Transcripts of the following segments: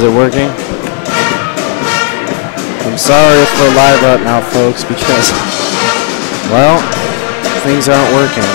Is it working? I'm sorry if we're live right now, folks, because, well, things aren't working.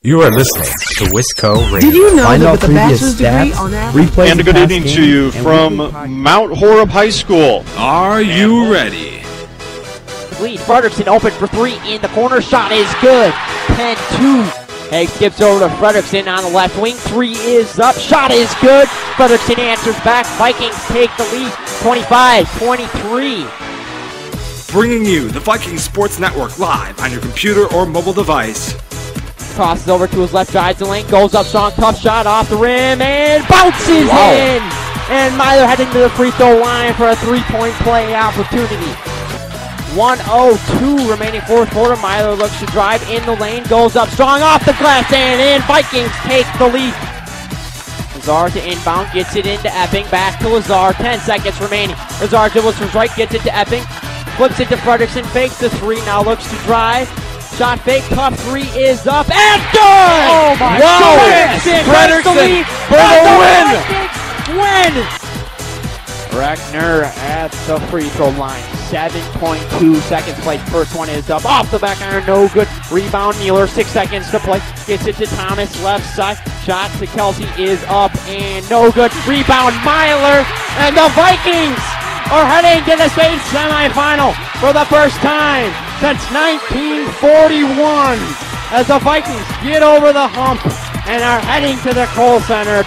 You are listening to Wisco Radio. Did you know that with a bachelor's degree on average? And a good evening to you from Mount Horeb High School. Are you ready? Lead. Frederickson open for three in the corner. Shot is good. 10-2. Haig skips over to Frederickson on the left wing. Three is up. Shot is good. Frederickson answers back. Vikings take the lead. 25-23. Bringing you the Vikings Sports Network live on your computer or mobile device. Crosses over to his left, drives the lane, goes up strong, tough shot off the rim, and bounces in! And Myler heading to the free throw line for a three-point play opportunity. 1:02 remaining fourth quarter. Myler looks to drive in the lane, goes up strong off the glass, and in. Vikings take the lead. Lazar to inbound, gets it into Epping, back to Lazar, 10 seconds remaining. Lazar dribbles from right, gets it to Epping, flips it to Frederickson, fakes the three, now looks to drive. Shot fake, tough three is up, and good! Oh my God! Frederickson for the win! Reckner at the free throw line. 7.2 seconds played. First one is up, off the back iron, no good. Rebound, Mueller, 6 seconds to play. Gets it to Thomas, left side. Shot to Kelsey is up and no good. Rebound, Myler, and the Vikings are heading to the state semifinal for the first time since 1941 as the Vikings get over the hump and are heading to the Kohl Center.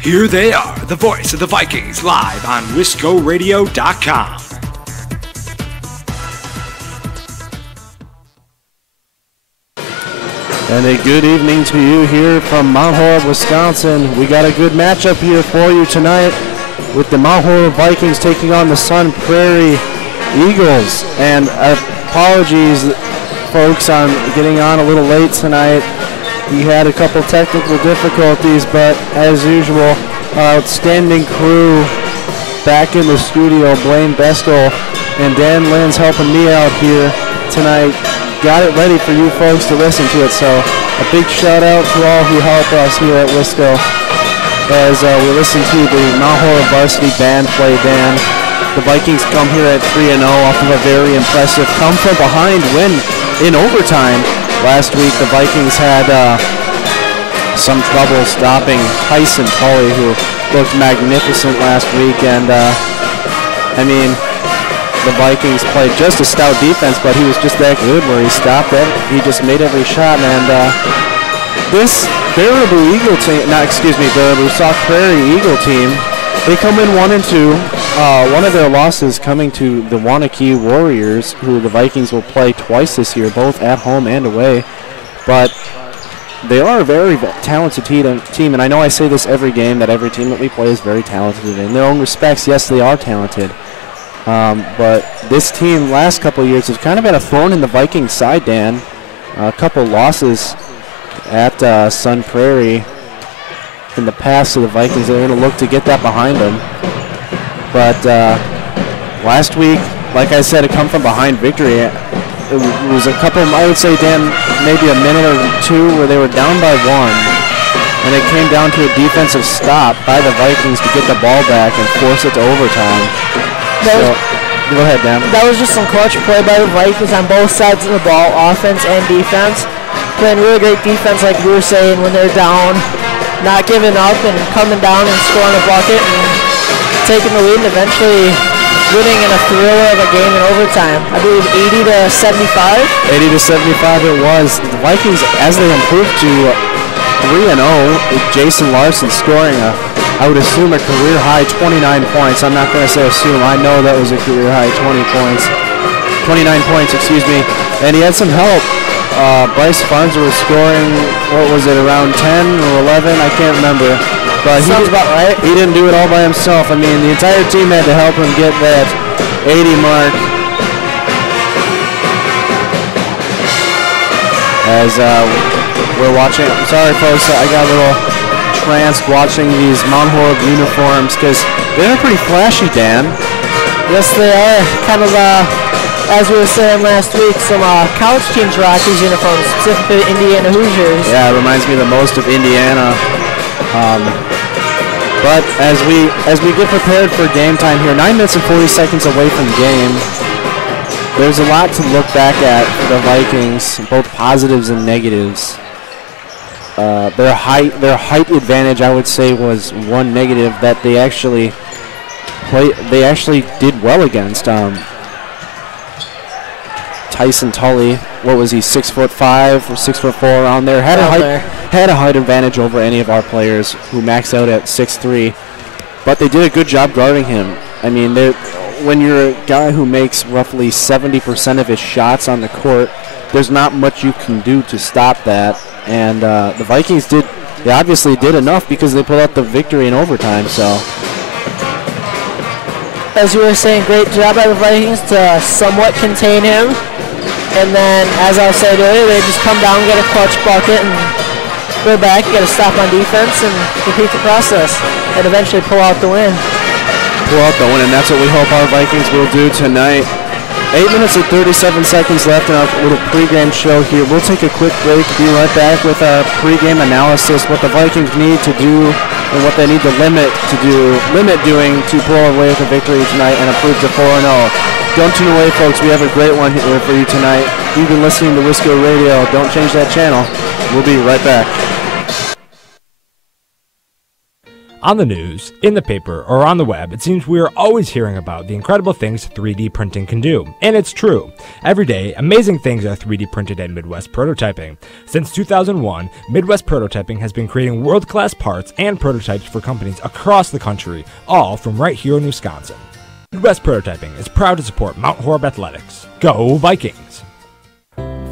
Here they are, the voice of the Vikings, live on WiscoRadio.com. And a good evening to you here from Mount Horeb, Wisconsin. We got a good matchup here for you tonight with the Mount Horeb Vikings taking on the Sun Prairie Eagles. And apologies, folks, on getting on a little late tonight. We had a couple technical difficulties, but as usual, our outstanding crew back in the studio, Blaine Bestel and Dan Lynn's helping me out here tonight. Got it ready for you folks to listen to it, so a big shout out to all who help us here at Wisco as we listen to the Mount Horeb Varsity Band play. Dan, the Vikings come here at 3-0 off of a very impressive come from behind win in overtime. Last week the Vikings had some trouble stopping Tyson Tully, who looked magnificent last week, and I mean, the Vikings played just a stout defense, but he was just that good where he stopped it. He just made every shot, and this Baraboo Eagle team, Baraboo Sauk Prairie Eagle team, they come in 1-2. One of their losses coming to the Wanakee Warriors, who the Vikings will play twice this year, both at home and away. But they are a very talented team, and I know I say this every game, that every team that we play is very talented. In their own respects, yes, they are talented. But this team, last couple of years, has kind of been a thorn in the Vikings' side, Dan. A couple losses at Sun Prairie in the past, so the Vikings are going to look to get that behind them. But last week, like I said, a come-from-behind victory. It was a couple, I would say, Dan, maybe a minute or two where they were down by 1, and it came down to a defensive stop by the Vikings to get the ball back and force it to overtime. Go ahead, Dan. That was just some clutch play by the Vikings on both sides of the ball, offense and defense. Playing really great defense, like we were saying, when they're down, not giving up and coming down and scoring a bucket and taking the lead and eventually winning in a thriller of a game in overtime. I believe 80-75. 80-75 it was. The Vikings, as they improved to 3-0, with Jason Larson scoring I would assume a career high 29 points. I'm not going to say assume. I know that was a career high 29 points, excuse me. And he had some help. Bryce Farnser was scoring, what was it, around 10 or 11? I can't remember. But sounds about right. He didn't do it all by himself. I mean, the entire team had to help him get that 80 mark. As we're watching, I'm sorry folks, I got a little tranced watching these Mount Horeb uniforms because they're pretty flashy, Dan. Yes, they are. Kind of, as we were saying last week, some college teams rock these uniforms, specifically Indiana Hoosiers. Yeah, it reminds me the most of Indiana. But as we get prepared for game time here, 9 minutes and 40 seconds away from game, there's a lot to look back at for the Vikings, both positives and negatives. Their height advantage, I would say, was one negative that they actually did well against. Tyson Tully, what was he, 6'5" or 6'4" around there? Had a height advantage over any of our players who maxed out at 6'3", but they did a good job guarding him. I mean, when you're a guy who makes roughly 70% of his shots on the court, there's not much you can do to stop that. And the Vikings they obviously did enough because they pulled out the victory in overtime. So, as you were saying, great job by the Vikings to somewhat contain him. And then, as I said earlier, they just come down, get a clutch bucket, and go back, get a stop on defense, and repeat the process, and eventually pull out the win. Pull out the win, and that's what we hope our Vikings will do tonight. 8 minutes and 37 seconds left in our little pregame show here. We'll take a quick break, be right back with our pregame analysis, what the Vikings need to do and what they need to limit doing to pull away with a victory tonight and improve to 4-0. Don't tune away, folks. We have a great one here for you tonight. You've been listening to Wisco Radio. Don't change that channel. We'll be right back. On the news, in the paper, or on the web, it seems we are always hearing about the incredible things 3D printing can do. And it's true. Every day, amazing things are 3D printed at Midwest Prototyping. Since 2001, Midwest Prototyping has been creating world-class parts and prototypes for companies across the country, all from right here in Wisconsin. Midwest Prototyping is proud to support Mount Horeb Athletics. Go Vikings!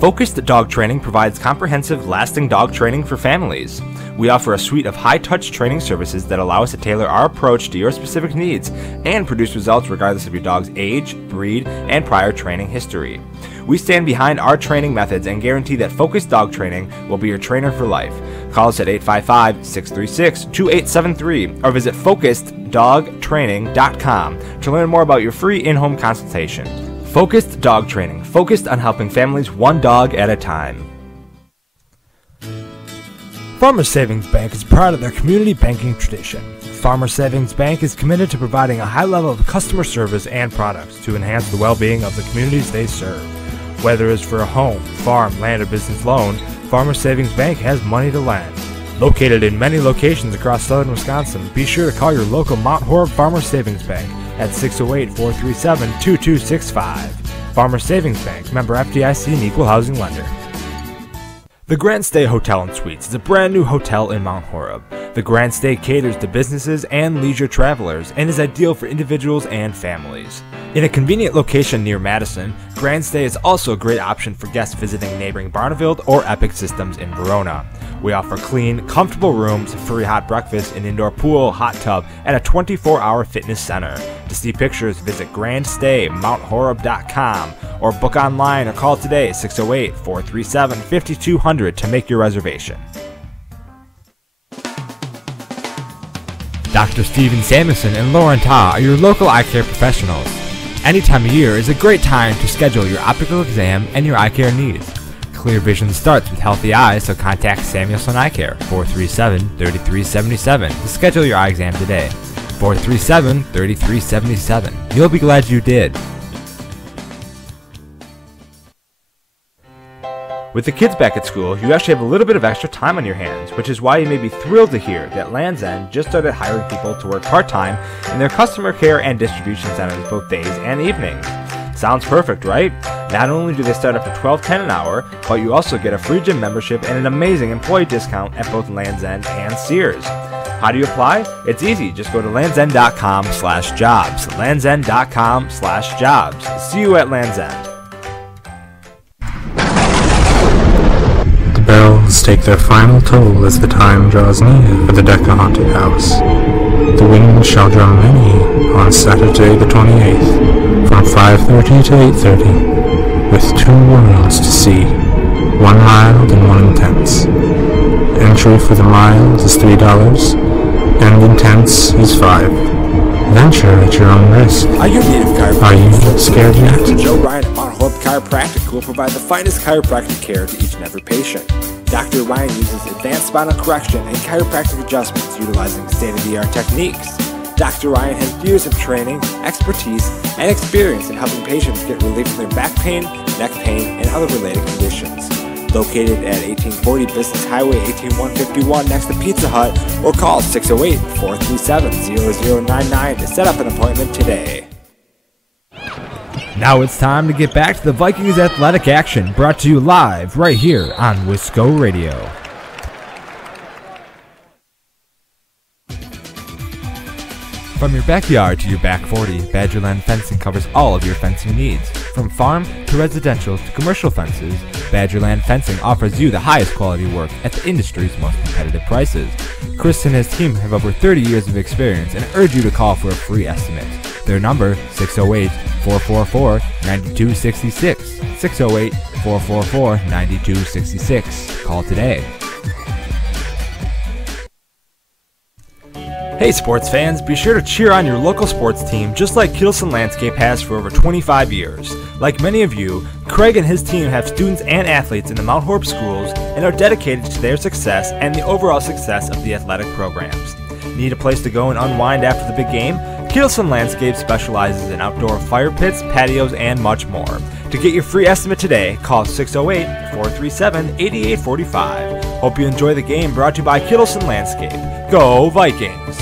Focused Dog Training provides comprehensive, lasting dog training for families. We offer a suite of high-touch training services that allow us to tailor our approach to your specific needs and produce results regardless of your dog's age, breed, and prior training history. We stand behind our training methods and guarantee that Focused Dog Training will be your trainer for life. Call us at 855-636-2873 or visit FocusedDogTraining.com to learn more about your free in-home consultation. Focused Dog Training, focused on helping families one dog at a time. Farmers Savings Bank is proud of their community banking tradition. Farmers Savings Bank is committed to providing a high level of customer service and products to enhance the well-being of the communities they serve. Whether it's for a home, farm, land, or business loan, Farmers Savings Bank has money to lend. Located in many locations across southern Wisconsin, be sure to call your local Mount Horeb Farmers Savings Bank at 608-437-2265. Farmers Savings Bank, member FDIC and equal housing lender. The GrandStay Hotel and Suites is a brand new hotel in Mount Horeb. The GrandStay caters to businesses and leisure travelers and is ideal for individuals and families. In a convenient location near Madison, GrandStay is also a great option for guests visiting neighboring Barneveld or Epic Systems in Verona. We offer clean, comfortable rooms, free hot breakfast, an indoor pool, hot tub, and a 24-hour fitness center. To see pictures, visit GrandStayMountHoreb.com or book online or call today 608-437-5200 to make your reservation. Dr. Steven Samuelson and Lauren Ta are your local eye care professionals. Any time of year is a great time to schedule your optical exam and your eye care needs. Clear vision starts with healthy eyes, so contact Samuelson Eye Care, 437-3377 to schedule your eye exam today. 437-3377. You'll be glad you did. With the kids back at school, you actually have a little bit of extra time on your hands, which is why you may be thrilled to hear that Land's End just started hiring people to work part-time in their customer care and distribution centers both days and evenings. Sounds perfect, right? Not only do they start up to $12.10 an hour, but you also get a free gym membership and an amazing employee discount at both Land's End and Sears. How do you apply? It's easy. Just go to landsend.com/jobs. landsend.com/jobs. See you at Land's End. The bells take their final toll as the time draws near for the Decca Haunted House. The wind shall draw many on Saturday the 28th. From 5:30 to 8:30, with 2 worlds to see, one mild and one intense. Entry for the mild is $3, and intense is $5. Venture at your own risk. Are you native chiropractic? Are you scared yet? Dr. Joe Ryan at Mount Horeb Chiropractic will provide the finest chiropractic care to each and every patient. Dr. Ryan uses advanced spinal correction and chiropractic adjustments utilizing state-of-the-art techniques. Dr. Ryan has years of training, expertise, and experience in helping patients get relief from their back pain, neck pain, and other related conditions. Located at 1840 Business Highway 18151 next to Pizza Hut, or call 608-437-0099 to set up an appointment today. Now it's time to get back to the Vikings athletic action, brought to you live right here on Wisco Radio. From your backyard to your back 40, Badgerland Fencing covers all of your fencing needs. From farm to residential to commercial fences, Badgerland Fencing offers you the highest quality work at the industry's most competitive prices. Chris and his team have over 30 years of experience and urge you to call for a free estimate. Their number, 608-444-9266. 608-444-9266. Call today. Hey sports fans, be sure to cheer on your local sports team just like Kittleson Landscape has for over 25 years. Like many of you, Craig and his team have students and athletes in the Mount Horeb schools and are dedicated to their success and the overall success of the athletic programs. Need a place to go and unwind after the big game? Kittleson Landscape specializes in outdoor fire pits, patios, and much more. To get your free estimate today, call 608-437-8845. Hope you enjoy the game, brought to you by Kittleson Landscape. Go Vikings!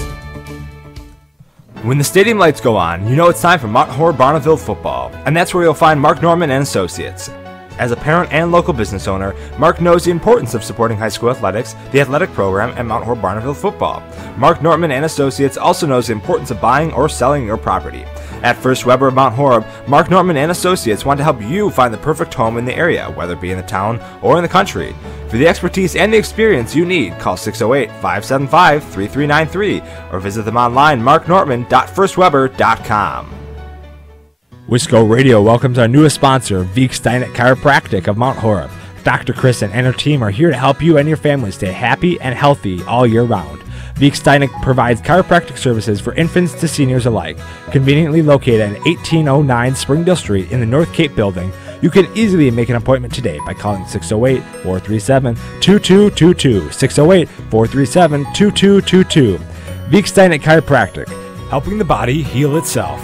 When the stadium lights go on, you know it's time for Mount Horeb Barneveld football, and that's where you'll find Mark Norman and Associates. As a parent and local business owner, Mark knows the importance of supporting high school athletics, the athletic program, and Mount Horeb Barneveld football. Mark Norman and Associates also knows the importance of buying or selling your property. At First Weber of Mount Horeb, Mark Norman and Associates want to help you find the perfect home in the area, whether it be in the town or in the country. For the expertise and the experience you need, call 608-575-3393 or visit them online, marknorman.firstweber.com. Wisco Radio welcomes our newest sponsor, Veek Steinet Chiropractic of Mount Horeb. Dr. Kristen and her team are here to help you and your family stay happy and healthy all year round. Veek Steinet provides chiropractic services for infants to seniors alike. Conveniently located at 1809 Springdale Street in the North Cape building, you can easily make an appointment today by calling 608-437-2222. 608-437-2222. Veek Steinet Chiropractic, helping the body heal itself.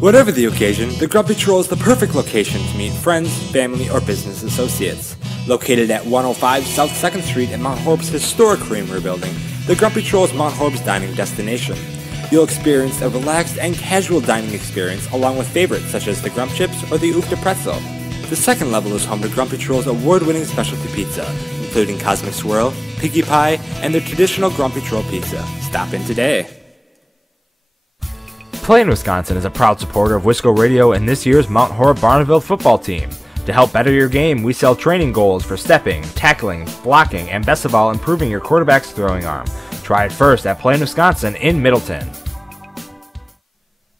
Whatever the occasion, the Grumpy Troll is the perfect location to meet friends, family, or business associates. Located at 105 South 2nd Street in Mount Horeb's historic Creamery building, the Grumpy Troll is Mount Horeb's dining destination. You'll experience a relaxed and casual dining experience along with favorites such as the Grump Chips or the Oofta Pretzel. The second level is home to Grumpy Troll's award-winning specialty pizza, including Cosmic Swirl, Piggy Pie, and their traditional Grumpy Troll pizza. Stop in today. PlayN Wisconsin is a proud supporter of Wisco Radio and this year's Mount Horeb Barneville football team. To help better your game, we sell training goals for stepping, tackling, blocking, and best of all, improving your quarterback's throwing arm. Try it first at PlayN Wisconsin in Middleton.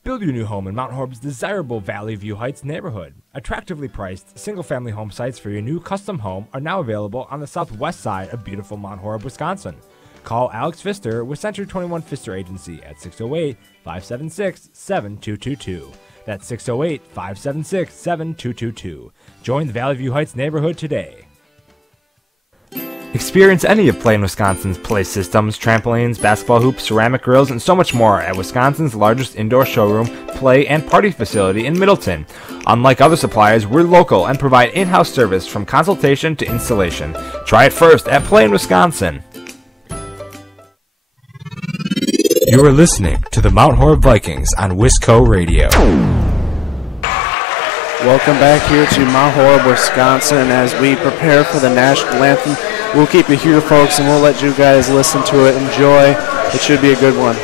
Build your new home in Mount Horeb's desirable Valley View Heights neighborhood. Attractively priced, single-family home sites for your new custom home are now available on the southwest side of beautiful Mount Horeb, Wisconsin. Call Alex Pfister with Century 21 Pfister Agency at 608-576-7222. That's 608-576-7222. Join the Valley View Heights neighborhood today. Experience any of PlayN Wisconsin's play systems, trampolines, basketball hoops, ceramic grills, and so much more at Wisconsin's largest indoor showroom, play, and party facility in Middleton. Unlike other suppliers, we're local and provide in-house service from consultation to installation. Try it first at PlayN Wisconsin. You are listening to the Mount Horeb Vikings on Wisco Radio. Welcome back here to Mount Horeb, Wisconsin as we prepare for the national anthem. We'll keep it here, folks, and we'll let you guys listen to it. Enjoy. It should be a good one.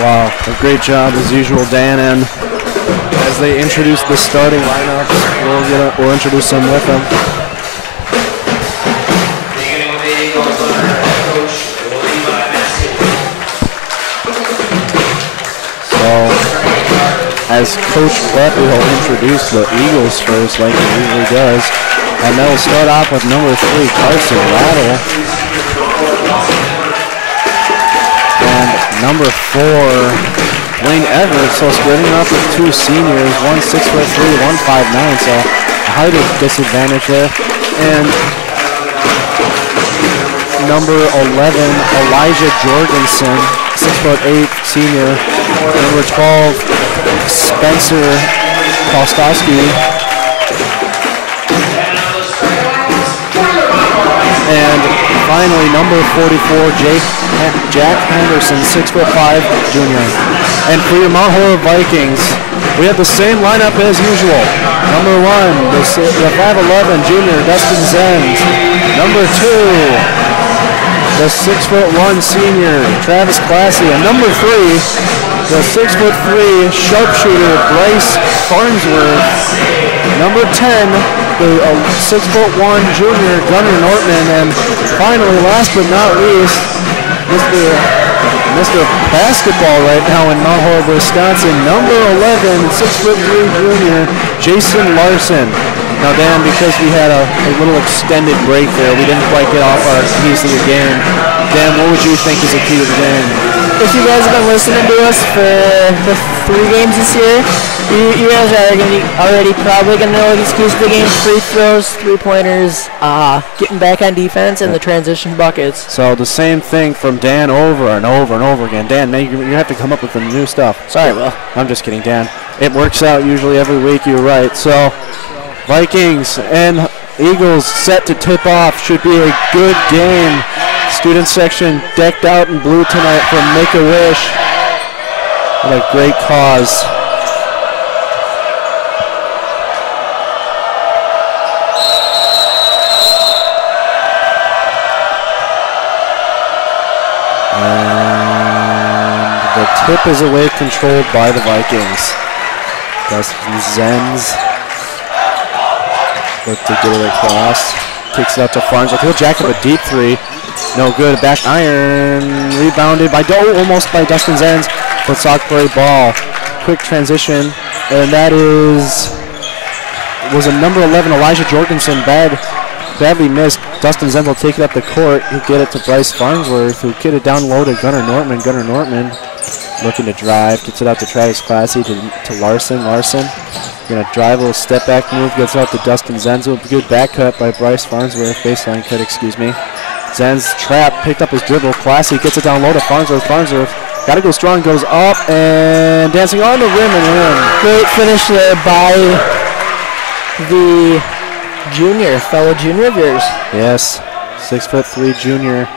Wow, a great job as usual, Dan. And as they introduce the starting lineups, we'll introduce them with them. So, as Coach Kleppe will introduce the Eagles first, like he usually does, and they'll start off with number 3, Carson Rattle. Number 4, Blaine Everett, so splitting up with 2 seniors, one 6'3", one 5'9", so a height disadvantage there. And number 11, Elijah Jorgensen, 6'8", senior. Number 12, Spencer Kostowski. And finally, number 44, Jack Henderson, 6'5", junior. And for your Mount Horeb Vikings, we have the same lineup as usual. Number 1, the 5'11", junior, Dustin Zenz. Number 2, the 6'1", senior, Travis Classy. And number 3, the 6'3", sharpshooter, Bryce Farnsworth. Number 10, the 6'1", junior, Gunnar Nortman. And finally, last but not least, Mr. Basketball right now in Mount Horeb, Wisconsin, number 11, 6'3", junior, Jason Larson. Now, Dan, because we had a little extended break there, we didn't quite get off our keys to the game. Dan, what would you think is the key to the game? If you guys have been listening to us for the 3 games this year, you guys are already probably going to know these keys to the game: free throws, 3-pointers, getting back on defense, and the transition buckets. So the same thing from Dan over and over and over again. Dan, you have to come up with some new stuff. Sorry, Will. I'm just kidding, Dan. It works out usually every week, you're right. So Vikings and Eagles set to tip off. Should be a good game. Student section decked out in blue tonight from Make-A-Wish. What a great cause. tip is away, controlled by the Vikings. Dustin Zenz look to get it across. Kicks it out to Farnsworth. He'll jack up a deep three. No good. Back iron. Rebounded by almost by Dustin Zenz. But Sauk Prairie ball. Quick transition. And that was a number 11, Elijah Jorgensen. Badly missed. Dustin Zenz will take it up the court. He'll get it to Bryce Farnsworth, who get it down low to Gunnar Nortman. Gunnar Nortman looking to drive. Gets it out to Travis Classy to Larson. Larson going to drive a little step back move. Gets it out to Dustin Zenz. Good back cut by Bryce Farnsworth. Baseline cut, excuse me. Zenz trap, picked up his dribble. Classy gets it down low to Farnsworth. Farnsworth got to go strong, goes up and dancing on the rim and in. Great finish there by the fellow junior of yours. Yes, 6'3" junior.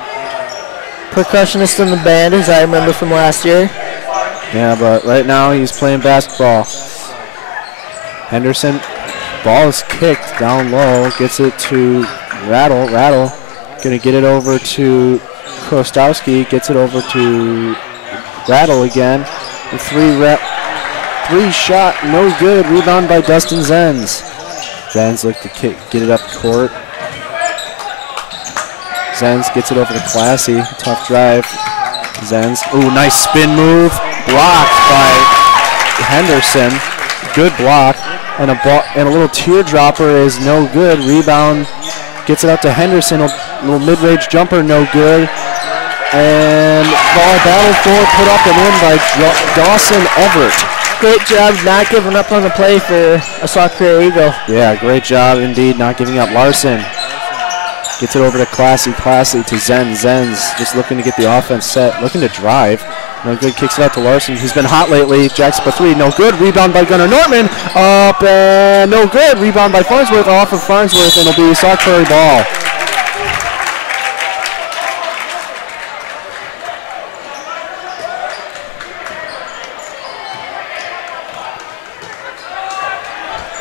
Percussionist in the band, as I remember from last year. Yeah, but right now he's playing basketball. Henderson, ball is kicked down low, gets it to Rattle. Rattle gonna get it over to Krostowski, gets it over to Rattle again. The three shot, no good. Rebound by Dustin Zenz. Zenz look to get it up court. Zenz gets it over to Classy. Tough drive. Zenz. Ooh, nice spin move. Blocked by Henderson. Good block. And a little teardropper is no good. Rebound gets it out to Henderson. A little mid-range jumper, no good. And ball battle for put up and in by Dawson Everett. Great job not giving up on the play for a Sauk Prairie Eagle. Yeah, great job indeed not giving up. Larson gets it over to Classy. Classy to Zenz. Zenz just looking to get the offense set, looking to drive. No good, kicks it out to Larson. He's been hot lately. Jacks up a three, no good. Rebound by Gunnar Nortman. Up and no good. Rebound by Farnsworth, off of Farnsworth, and it'll be Sauk Prairie ball.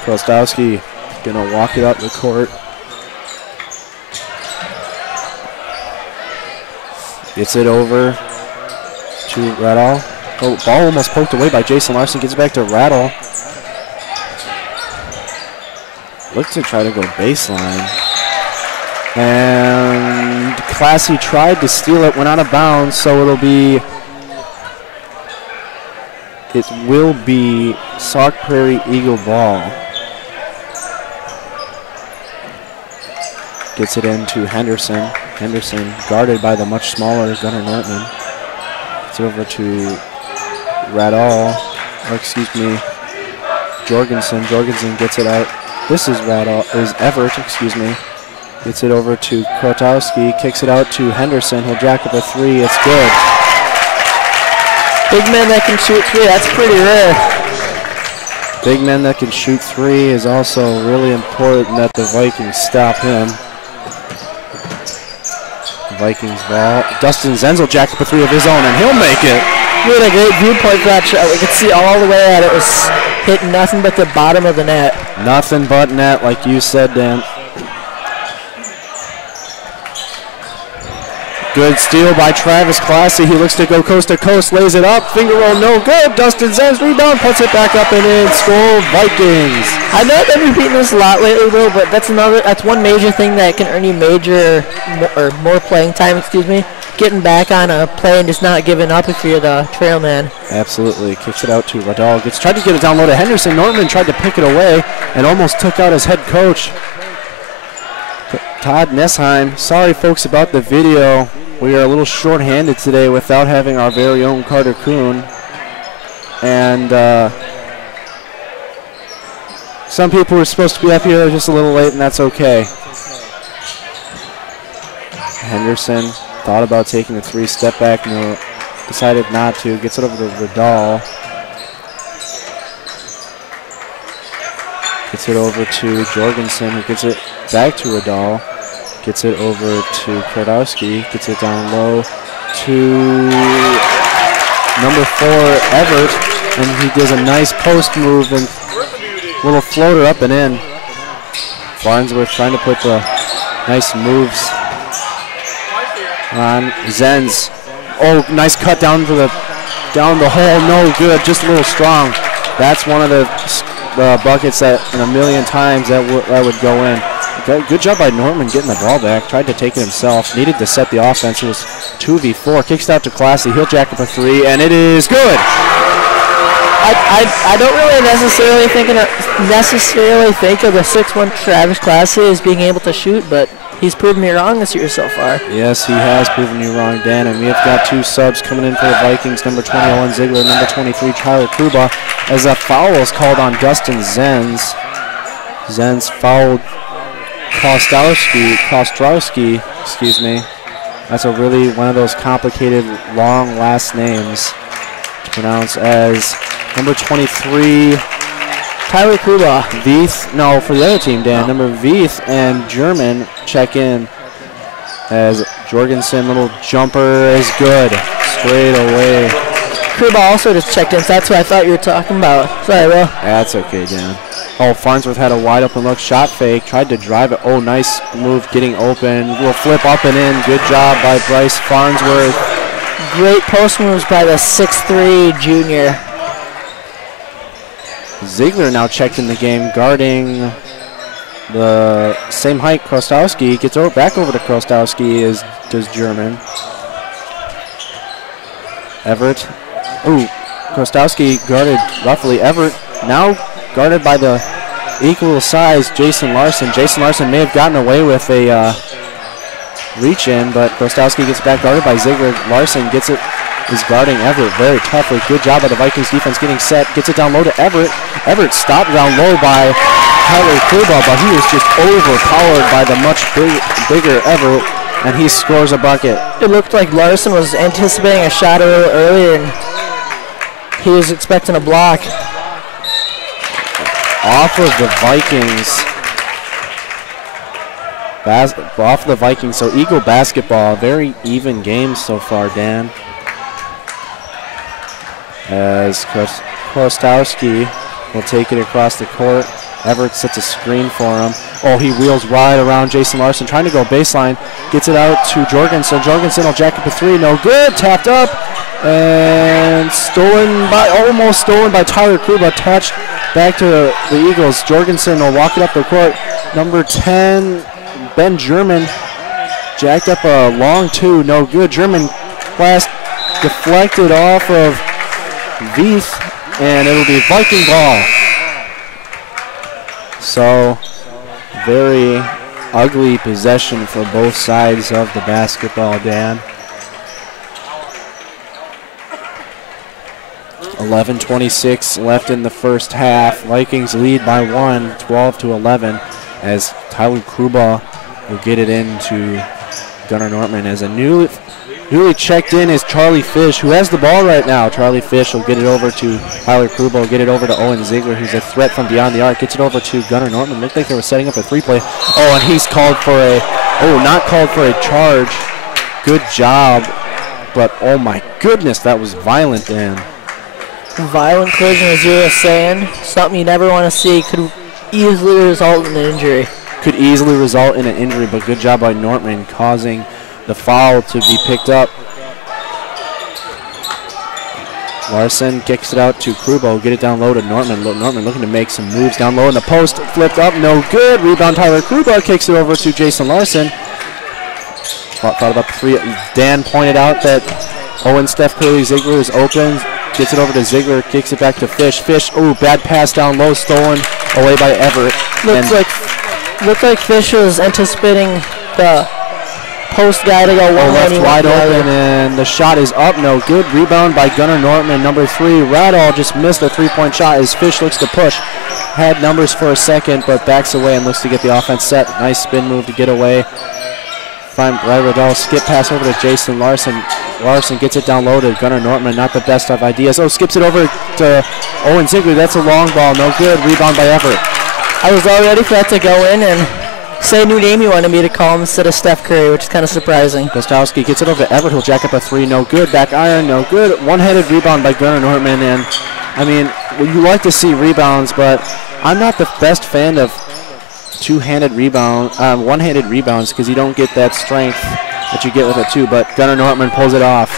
Krostowski gonna walk it up the court. Gets it over to Rattle. Oh, ball almost poked away by Jason Larson. Gets it back to Rattle. Looks to try to go baseline. And Classy tried to steal it, went out of bounds, so it will be Sauk Prairie Eagle ball. Gets it into Henderson. Henderson guarded by the much smaller Gunnar Nortman. It's over to Rattle. Or excuse me, Jorgensen. Jorgensen gets it out. This is Everett, excuse me. Gets it over to Krotowski. Kicks it out to Henderson. He'll jack up a three. It's good. Big man that can shoot three, that's pretty rare. Big man that can shoot three is also really important that the Vikings stop him. Vikings ball. Dustin Zenz will jack up a three of his own, and he'll make it. We had a great viewpoint for that shot. We could see all the way at it. It was hitting nothing but the bottom of the net. Nothing but net, like you said, Dan. Good steal by Travis Classy. He looks to go coast to coast, lays it up. Finger roll, no good. Dustin Zenz rebound, puts it back up and in. Score Vikings. I know I've been repeating this a lot lately, Will, but that's one major thing that can earn you more playing time, excuse me. Getting back on a play and just not giving up if you're the trail man. Absolutely. Kicks it out to Radal. Tried to get it down low to Henderson. Norman tried to pick it away and almost took out his head coach, Todd Nessheim. Sorry, folks, about the video. We are a little short-handed today without having our very own Carter Kuhn. And some people were supposed to be up here just a little late, and that's okay. Henderson thought about taking a three, step back, no, decided not to. Gets it over to Radal. Gets it over to Jorgensen, who gets it back to Radal. Gets it over to Kradowski. Gets it down low to number 4, Everett. And he does a nice post move and little floater up and in. Farnsworth trying to put the nice moves on Zenz. Oh, nice cut down for the Down the hole, no good, just a little strong. That's one of the buckets that in a million times that would go in. Good job by Norman getting the ball back. Tried to take it himself. Needed to set the offense. It was 2v4. Kicks it out to Classy. He'll jack up a three, and it is good. I don't really necessarily think of the 6'1" Travis Classy as being able to shoot, but he's proven me wrong this year so far. Yes, he has proven you wrong, Dan. And we have got two subs coming in for the Vikings. Number 20, Owen Ziegler. Number 23, Tyler Kruba. As a foul is called on Dustin Zenz. Zenz fouled Kostrowski, excuse me. That's really one of those complicated, long last names to pronounce. As number 23, Tyler Kruba. Veith, no, for the other team, Dan. Number Veith and German check in. As Jorgensen, little jumper is good. Straight away. Kruba also just checked in, so that's what I thought you were talking about. Sorry, Will. That's okay, Dan. Oh, Farnsworth had a wide open look, shot fake, tried to drive it. Oh, nice move getting open. Little flip up and in. Good job by Bryce Farnsworth. Great post moves by the 6'3" junior. Ziegler now checked in the game, guarding the same height Krostowski. Gets back over to Krostowski as does German. Everett. Ooh, Krostowski guarded roughly. Everett now guarded by the equal size Jason Larson. Jason Larson may have gotten away with a reach in, but Krostowski gets back guarded by Ziegler. Larson gets it, is guarding Everett very toughly. Good job by the Vikings defense getting set. Gets it down low to Everett. Everett stopped down low by Tyler Kruba, but he was just overpowered by the much bigger Everett, and he scores a bucket. It looked like Larson was anticipating a shot a little earlier, and he was expecting a block. Off of the Vikings. Off of the Vikings, so Eagle basketball. Very even game so far, Dan. As Krostowski will take it across the court. Everett sets a screen for him. Oh, he wheels wide around Jason Larson, trying to go baseline. Gets it out to Jorgensen. Jorgensen will jack up a three. No good. Tapped up. And almost stolen by Tyler Kruba. Touched back to the Eagles. Jorgensen will walk it up the court. Number 10, Ben German, jacked up a long two. No good. German pass deflected off of Veith, and it'll be Viking ball. So, very ugly possession for both sides of the basketball, Dan. 11:26 left in the first half. Vikings lead by one, 12-11, as Tyler Kruba will get it into Gunnar Nortman. As a newly checked in is Charlie Fish, who has the ball right now. Charlie Fish will get it over to Tyler Kruba, will get it over to Owen Ziegler, who's a threat from beyond the arc. Gets it over to Gunnar Nortman. Looked like they were setting up a three-play. Oh, and he's called for not called for a charge. Good job, but oh my goodness, that was violent, Dan. Violent collision, as you were saying, something you never want to see. Could easily result in an injury. Could easily result in an injury, but good job by Nortman causing the foul to be picked up. Larson kicks it out to Krubo. Get it down low to Nortman. Nortman looking to make some moves down low in the post. Flipped up, no good. Rebound Tyler Krubo. Kicks it over to Jason Larson. Thought about the three. Dan pointed out that Owen Steph Curly Ziegler is open. Gets it over to Ziegler. Kicks it back to Fish. Fish, ooh, bad pass down low. Stolen away by Everett. Looked like Fish was anticipating the post guy to go one left wide open, and the shot is up. No good. Rebound by Gunnar Nortman. Number 3, Radall just missed a three-point shot as Fish looks to push. Had numbers for a second, but backs away and looks to get the offense set. Nice spin move to get away. Find Radall. Skip pass over to Jason Larson. Larson gets it down low to Gunnar Nortman. Not the best of ideas. Oh, skips it over to Owen Ziegler. That's a long ball. No good. Rebound by Everett. I was all ready for that to go in and say a new name you wanted me to call him instead of Steph Curry, which is kind of surprising. Gostowski gets it over to Everett. He'll jack up a 3. No good. Back iron. No good. One-headed rebound by Gunnar Nortman. And, I mean, you like to see rebounds, but I'm not the best fan of one-handed rebounds because you don't get that strength that you get with it too. But Gunnar Nortman pulls it off.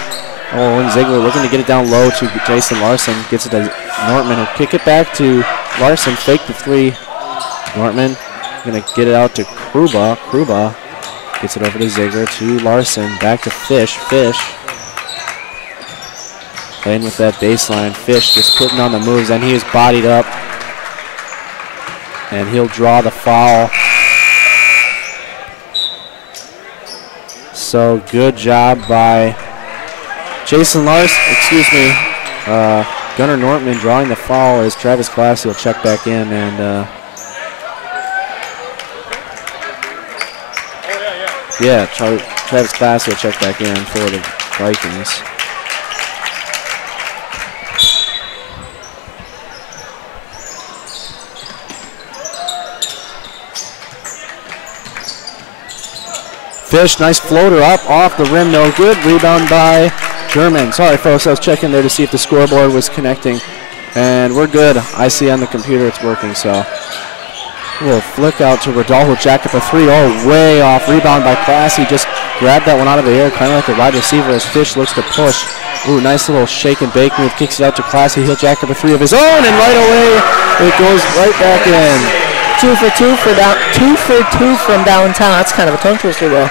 Oh, and Ziegler looking to get it down low to Jason Larson. Gets it to Nortman. He'll kick it back to Larson. Fake the three. Nortman going to get it out to Kruba. Kruba gets it over to Ziegler to Larson. Back to Fish. Fish playing with that baseline. Fish just putting on the moves, and he is bodied up. And he'll draw the foul. So good job by Jason Larson, Gunnar Nortman drawing the foul as Travis Classy will check back in, and Travis Classy will check back in for the Vikings. Fish, nice floater up off the rim, no good. Rebound by German. Sorry, folks, I was checking there to see if the scoreboard was connecting, and we're good. I see on the computer it's working, so we'll flick out to Rodolfo. Jack up a three, way off. Rebound by Classy. Just grabbed that one out of the air, kind of like a wide receiver as Fish looks to push. Ooh, nice little shake and bake move. Kicks it out to Classy. He'll jack up a three of his own, and right away it goes right back in. 2 for 2 from downtown. That's kind of a tongue twister, though.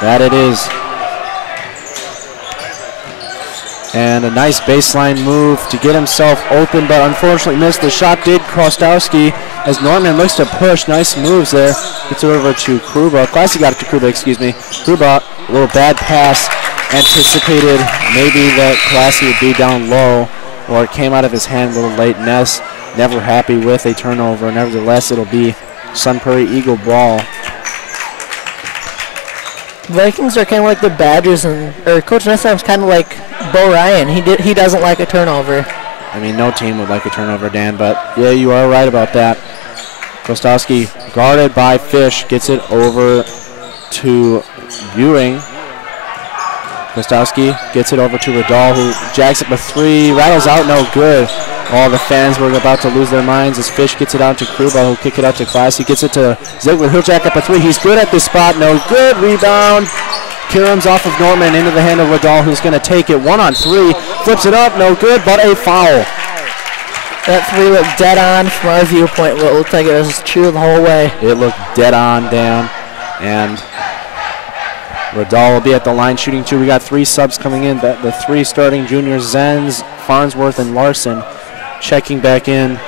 That it is. And a nice baseline move to get himself open, but unfortunately missed. The shot did Krostowski as Norman looks to push. Nice moves there. Gets it over to Kruba. Classy got it to Kruba, Kruba, a little bad pass. Anticipated maybe that Classy would be down low, or it came out of his hand a little late. Ness never happy with a turnover. Nevertheless, it'll be Sun Prairie Eagle ball. Vikings are kind of like the Badgers, or Coach Nestheim's kind of like Bo Ryan. He doesn't like a turnover. I mean, no team would like a turnover, Dan, but yeah, you are right about that. Krostowski guarded by Fish, gets it over to Ewing. Krostowski gets it over to Radal, who jacks up a three, rattles out, no good. All the fans were about to lose their minds as Fish gets it out to Kruba, who'll kick it out to Classy. Gets it to Ziegler. He'll jack up a three. He's good at this spot. No good. Rebound. Kiram's off of Norman into the hand of Radal, who's going to take it. 1-on-3. Flips it up. No good, but a foul. That three looked dead on from our viewpoint. It looked like it was true the whole way. It looked dead on, Dan. And Radal will be at the line shooting two. We got three subs coming in. The three starting juniors, Zenz, Farnsworth, and Larson. Checking back in,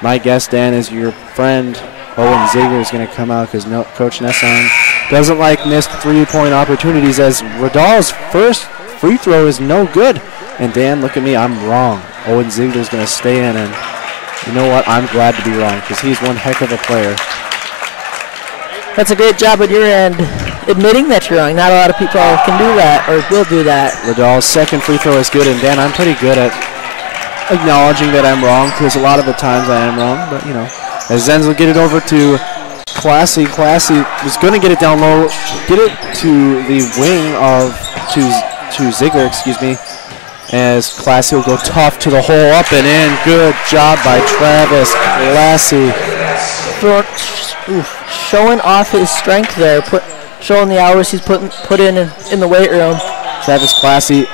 my guess, Dan, is your friend Owen Ziegler is going to come out because Coach Nestheim doesn't like missed three-point opportunities, as Radal's first free throw is no good. And Dan, look at me, I'm wrong. Owen Ziegler is going to stay in, and you know what? I'm glad to be wrong because he's one heck of a player. That's a great job on your end, admitting that you're wrong. Not a lot of people can do that or will do that. Radal's second free throw is good, and Dan, I'm pretty good at acknowledging that I'm wrong, because a lot of the times I am wrong, but you know. As Zenz will get it over to Classy. Classy was going to get it down low, get it to the wing of, to Ziegler, as Classy will go tough to the hole, up and in. Good job by Travis Classy. Showing off his strength there, showing the hours he's put in the weight room. Travis Classy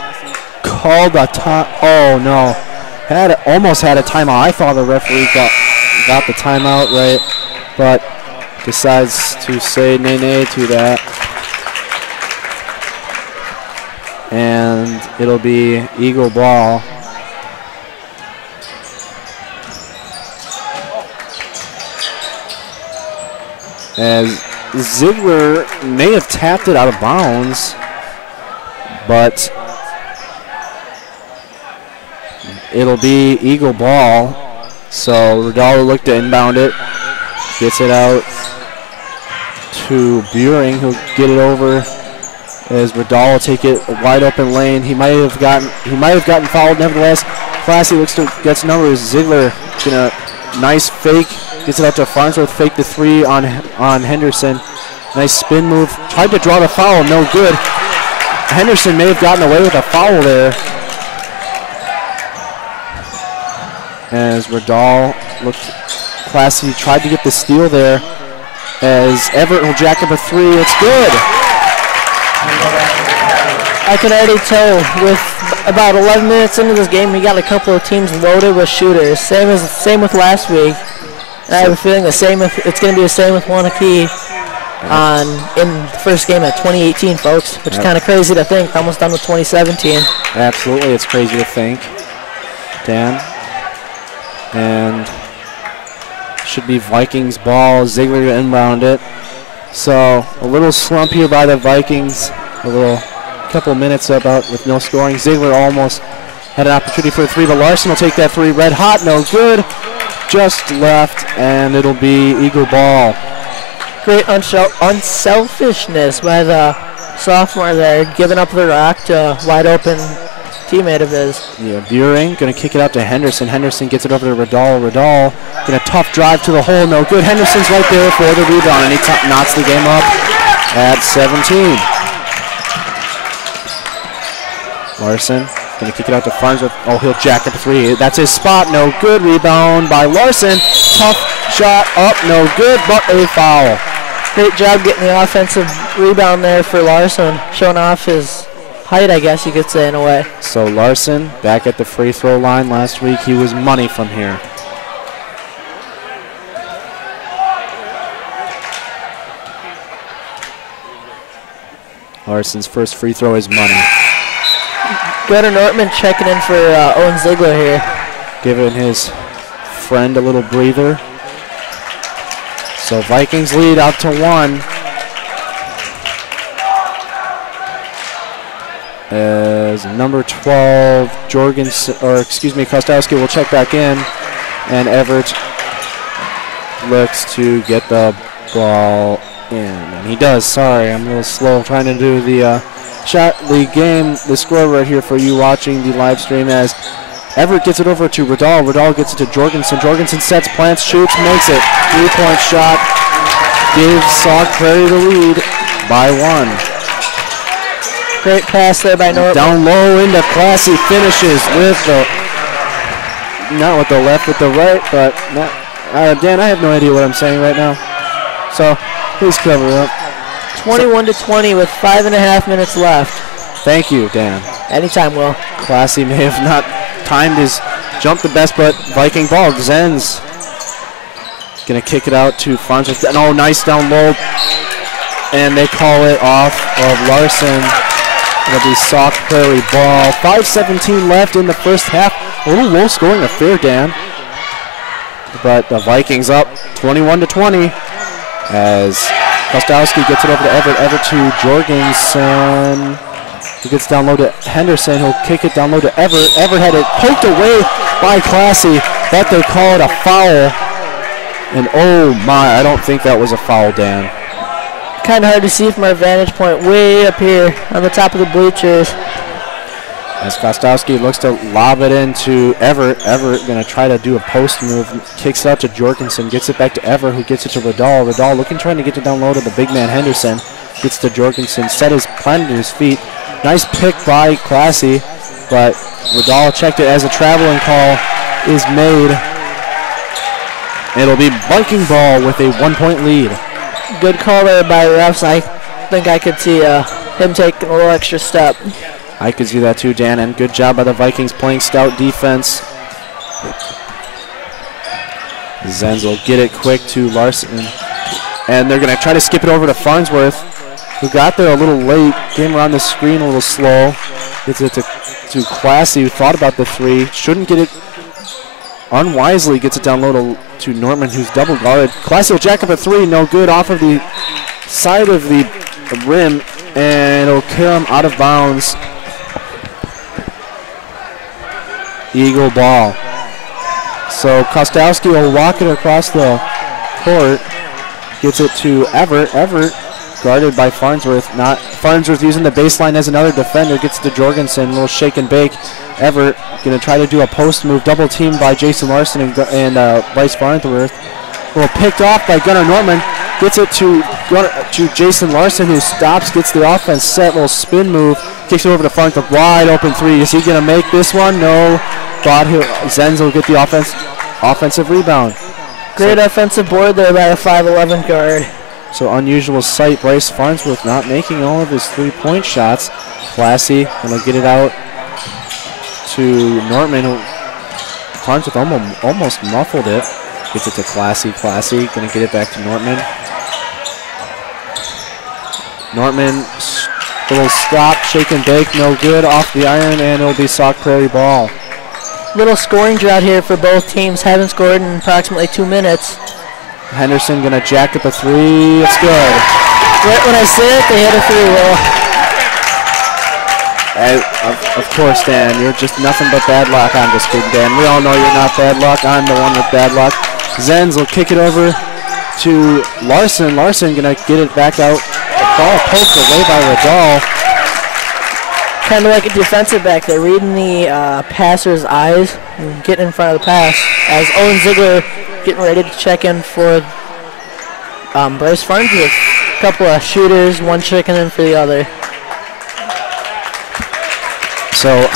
called a time. Oh no. Almost had a timeout. I thought the referee got the timeout right, but decides to say nay to that. And it'll be Eagle ball. As Ziegler may have tapped it out of bounds, but it'll be Eagle ball. So Rodal looked to inbound it. Gets it out to Buring, who'll get it over as Rodal will take it a wide open lane. He might have gotten fouled. Nevertheless, Classy looks to get some numbers. Ziegler gonna nice fake. Gets it out to Farnsworth. Fake the three on Henderson. Nice spin move. Tried to draw the foul. No good. Henderson may have gotten away with a foul there. As Radal looked Classy, tried to get the steal there. As Everett will jack up a three, it's good. I can already tell with about 11 minutes into this game, we got a couple of teams loaded with shooters. Same with last week. And I have a feeling it's going to be the same with Wanakee in the first game of 2018, folks, which is kind of crazy to think. Almost done with 2017. Absolutely, it's crazy to think, Dan. And should be Vikings ball. Ziegler to inbound it. So a little slump here by the Vikings. Couple minutes about with no scoring. Ziegler almost had an opportunity for a three, but Larson will take that three. Red hot, no good. Just left, and it'll be Eagle ball. Great unselfishness by the sophomore there, giving up the rock to a wide open teammate of his. Yeah, Buring going to kick it out to Henderson. Henderson gets it over to Riddall. Riddall getting a tough drive to the hole, no good. Henderson's right there for the rebound, and he knocks the game up at 17. Larson going to kick it out to Farnsworth. Oh, he'll jack up a three. That's his spot. No good. Rebound by Larson. Tough shot up. No good, but a foul. Great job getting the offensive rebound there for Larson. Showing off his height, I guess you could say, in a way. So Larson back at the free throw line. Last week he was money from here. Larson's first free throw is money. Gunnar Nortman checking in for Owen Ziegler here. Giving his friend a little breather. So Vikings lead out to 1. As number 12, Kostowski will check back in. And Everett looks to get the ball in. And he does. Sorry, I'm a little slow trying to do the the score right here for you watching the live stream as Everett gets it over to Riddall. Riddall gets it to Jorgensen. Jorgensen sets, plants, shoots, makes it. 3-point shot. Gives Sauk Prairie the lead by 1. Great pass there by Norton. Down low into Classy, finishes with the, not with the left, with the right, but Dan, I have no idea what I'm saying right now. So please cover up. 21-20 with 5.5 minutes left. Thank you, Dan. Anytime, Will. Classy may have not timed his jump the best, but Viking ball. Zenz going to kick it out to Farnsworth. Oh, nice down low. And they call it off of Larson. It'll be Sauk Prairie ball. 5:17 left in the first half. A little low scoring affair, Dan. But the Vikings up 21-20 as Kostowski gets it over to Everett. Everett to Jorgensen. He gets down low to Henderson. He'll kick it down low to Everett. Everett had it poked away by Classy, but they call it a foul. And oh my, I don't think that was a foul, Dan. Kind of hard to see from our vantage point way up here on the top of the bleachers. As Kostowski looks to lob it into Everett. Everett going to try to do a post move. Kicks it out to Jorgensen. Gets it back to Everett, who gets it to Riddall. Riddall trying to get it down low to the big man Henderson. Gets to Jorgensen. Planted his feet. Nice pick by Classy. But Riddall checked it as a traveling call is made. It'll be Viking ball with a 1-point lead. Good call there by refs. I think I could see him taking a little extra step. I could see that too, Dan, and good job by the Vikings playing stout defense. Zenz will get it quick to Larson, and they're going to try to skip it over to Farnsworth, who got there a little late, came around the screen a little slow. Gets it to Classy, who thought about the three, shouldn't get it unwisely, gets it down low to Norman, who's double guarded. Classy will jack up a three, no good, off of the side of the rim, and it'll carry him out of bounds. Eagle ball. So Kostowski will walk it across the court. Gets it to Everett. Everett guarded by Farnsworth. Farnsworth using the baseline as another defender. Gets to Jorgensen. A little shake and bake. Everett going to try to do a post move. Double teamed by Jason Larson and Bryce Farnsworth. A little picked off by Gunnar Norman. Gets it to Jason Larson, who stops, gets the offense set. Little spin move. Kicks it over to Farnsworth. Wide open three. Is he going to make this one? No. Thought Zenz will get the offensive rebound. Great offensive board there by a 5'11 guard. So unusual sight, Bryce Farnsworth not making all of his three-point shots. Classy gonna get it out to Nortman. Farnsworth almost muffled it. Gets it to Classy. Classy gonna get it back to Nortman. Nortman, little stop, shake and bake, no good, off the iron, and it'll be Sauk Prairie ball. Little scoring drought here for both teams. Haven't scored in approximately 2 minutes. Henderson gonna jack up a three. It's good. Right when I said it, they hit a three. Of course, Dan, you're just nothing but bad luck. I'm just kidding, Dan. We all know you're not bad luck. I'm the one with bad luck. Zenz will kick it over to Larson. Larson gonna get it back out. Ball poked away by Riddell. Kind of like a defensive back. They're reading the passer's eyes and getting in front of the pass. As Owen Ziegler getting ready to check in for Bryce Farnsworth. A couple of shooters, one checking in for the other. So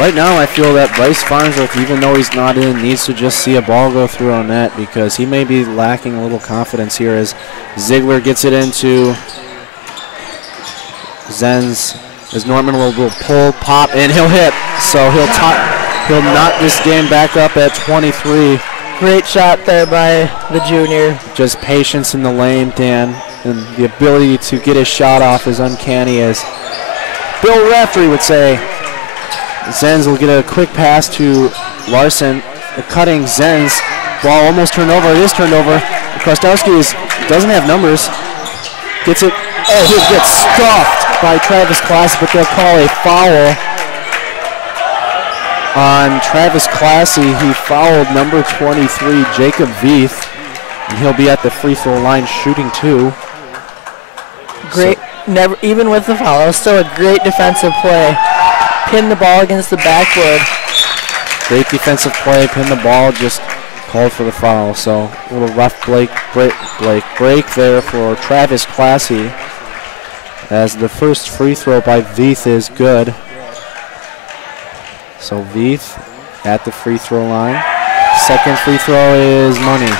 right now I feel that Bryce Farnsworth, even though he's not in, needs to just see a ball go through a net because he may be lacking a little confidence here as Ziegler gets it into Zenz. As Norman will pull, pop, and he'll hit. So he'll knock this game back up at 23. Great shot there by the junior. Just patience in the lane, Dan, and the ability to get his shot off is uncanny, as Bill Raftery would say. Zenz will get a quick pass to Larson. The cutting Zenz. Ball almost turned over. It is turned over. Krostowski doesn't have numbers. Gets it. Oh, he gets stuffed by Travis Classy, but they'll call a foul on Travis Classy. He fouled number 23, Jacob Veith, and he'll be at the free throw line shooting 2. Great, never even with the foul, it was still a great defensive play. Pin the ball against the backboard. Great defensive play, pin the ball, just called for the foul. So a little rough break there for Travis Classy, as the first free throw by Veith is good. So Veith at the free throw line. Second free throw is money.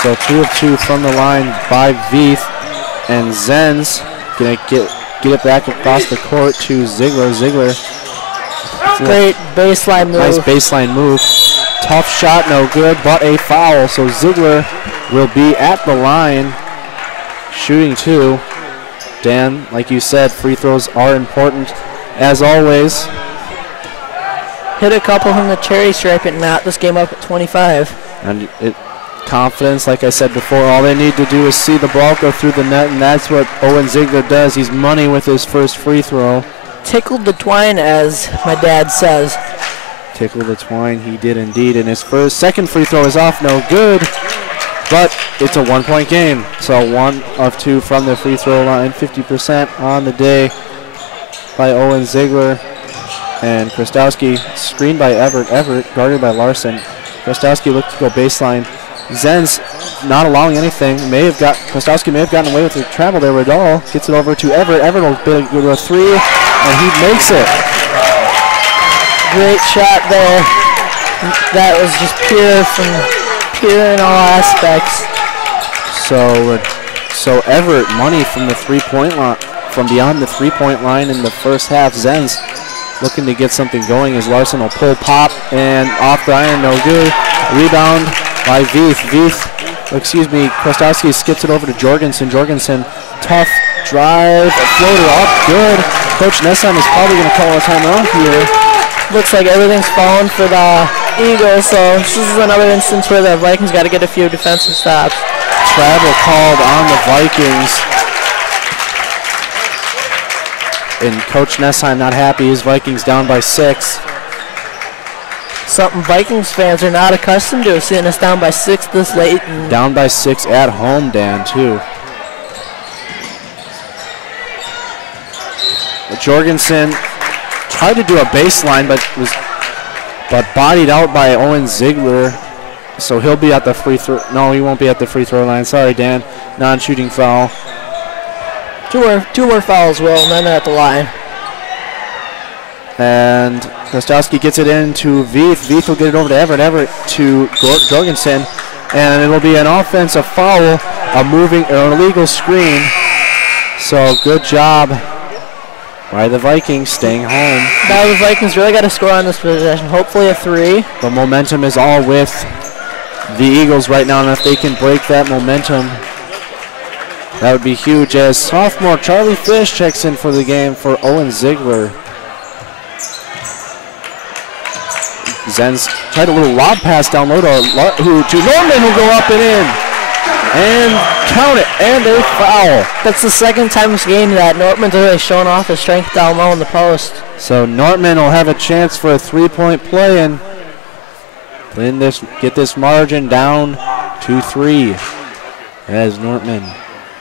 So 2 of 2 from the line by Veith, and Zenz gonna get it back across the court to Ziegler. Ziegler. Great baseline move. Nice baseline move. Tough shot, no good, but a foul. So Ziegler will be at the line shooting 2. Dan, like you said, free throws are important as always. Hit a couple from the cherry stripe and knot this game up at 25. And confidence, like I said before, all they need to do is see the ball go through the net, and that's what Owen Ziegler does. He's money with his first free throw. Tickled the twine, as my dad says. Tickled the twine, he did indeed. And his second free throw is off, no good. But it's a 1-point game. So 1 of 2 from the free throw line, 50% on the day by Owen Ziegler. And Krostowski screened by Everett. Everett guarded by Larson. Krostowski looked to go baseline. Zenz not allowing anything. Krostowski may have gotten away with the travel there. Riddell gets it over to Everett. Everett will go to a 3, and he makes it. Great shot there. That was just pure in all aspects. So Everett money from the 3-point line, from beyond the 3-point line in the first half. Zenz looking to get something going as Larson will pull, pop, and off the iron, no good. Rebound by Veith. Krostowski skips it over to Jorgensen. Jorgensen, tough drive, a floater up, good. Coach Nessheim is probably going to call a timeout here. Looks like everything's falling for the Eagles, so this is another instance where the Vikings got to get a few defensive stops. Travel called on the Vikings. And Coach Nessheim not happy. His Vikings down by 6. Something Vikings fans are not accustomed to, seeing us down by 6 this late. Down by 6 at home, Dan, too. Jorgensen tried to do a baseline, but bodied out by Owen Ziegler. So he'll be at the free throw. No, he won't be at the free throw line. Sorry, Dan. Non-shooting foul. Two more fouls, Will, and then they're at the line. And Krostowski gets it into Veith. Veith will get it over to Everett. Everett to Jorgensen. And it'll be an offensive foul a moving or an illegal screen. So good job by the Vikings staying home. Now the Vikings really got to score on this possession. Hopefully a 3. The momentum is all with the Eagles right now, and if they can break that momentum, that would be huge, as sophomore Charlie Fish checks in for the game for Owen Ziegler. Zen's tried a little lob pass down low to Norman, who go up and in. And count it, and a foul. That's the second time this game that Nortman's really shown off his strength down low in the post. So Nortman will have a chance for a 3-point play and get this margin down to 3. As Nortman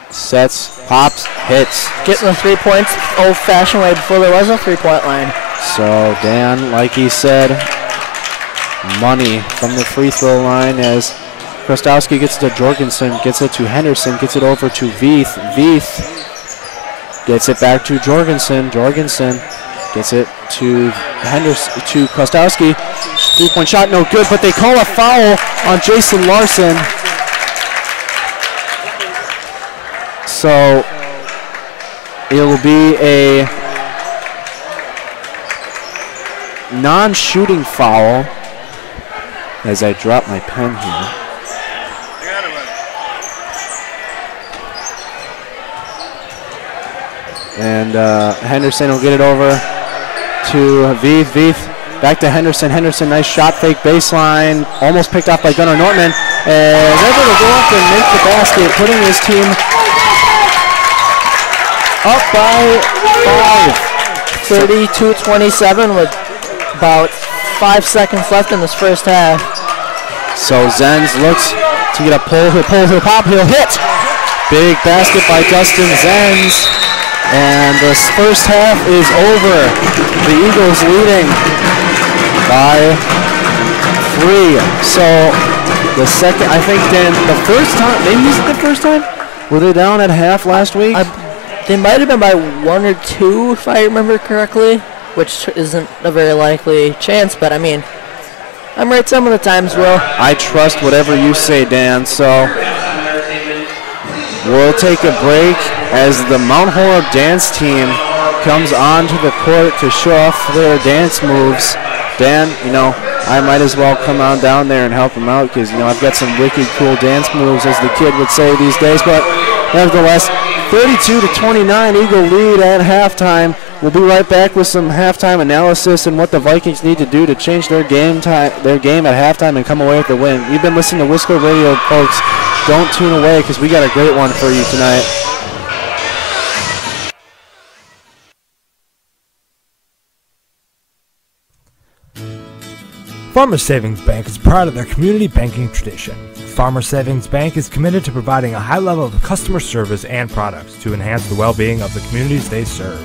sets, pops, hits. Getting the 3 points old-fashioned way before there was a 3-point line. So Dan, like he said, money from the free throw line as Krostowski gets it to Jorgensen, gets it to Henderson, gets it over to Veith. Veith gets it back to Jorgensen. Jorgensen gets it to Henderson, to Krostowski. 3-point shot, no good, but they call a foul on Jason Larson. So it will be a non-shooting foul as I drop my pen here. And Henderson will get it over to Veith. Veith back to Henderson. Henderson, nice shot fake baseline. Almost picked off by Gunnar Nortman. And able to go up and make the basket, putting his team up by 5. 32-27 with about 5 seconds left in this first half. So Zenz looks to get a pull. He'll pull, he'll pop, he'll hit. Big basket by Dustin Zenz. And this first half is over. The Eagles leading by 3. So the second, I think then the first time, maybe this is the first time? Were they down at half last week? They might have been by 1 or 2 if I remember correctly, which isn't a very likely chance, but I mean, I'm right some of the times, Will. I trust whatever you say, Dan, so we'll take a break as the Mount Horeb dance team comes onto the court to show off their dance moves. Dan, you know, I might as well come on down there and help them out because, you know, I've got some wicked cool dance moves, as the kid would say these days. But nevertheless, 32-29, Eagle lead at halftime. We'll be right back with some halftime analysis and what the Vikings need to do to change their game at halftime and come away with the win. You've been listening to Wisco Radio, folks. Don't tune away because we got a great one for you tonight. Farmers Savings Bank is proud of their community banking tradition. Farmers Savings Bank is committed to providing a high level of customer service and products to enhance the well-being of the communities they serve.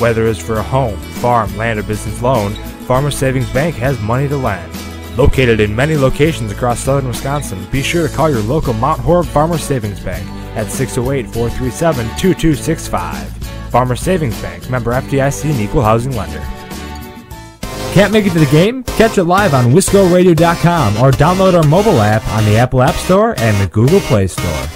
Whether it's for a home, farm, land, or business loan, Farmers Savings Bank has money to lend. Located in many locations across southern Wisconsin, be sure to call your local Mount Horeb Farmers Savings Bank at 608-437-2265. Farmers Savings Bank, member FDIC and equal housing lender. Can't make it to the game? Catch it live on WiscoRadio.com or download our mobile app on the Apple App Store and the Google Play Store.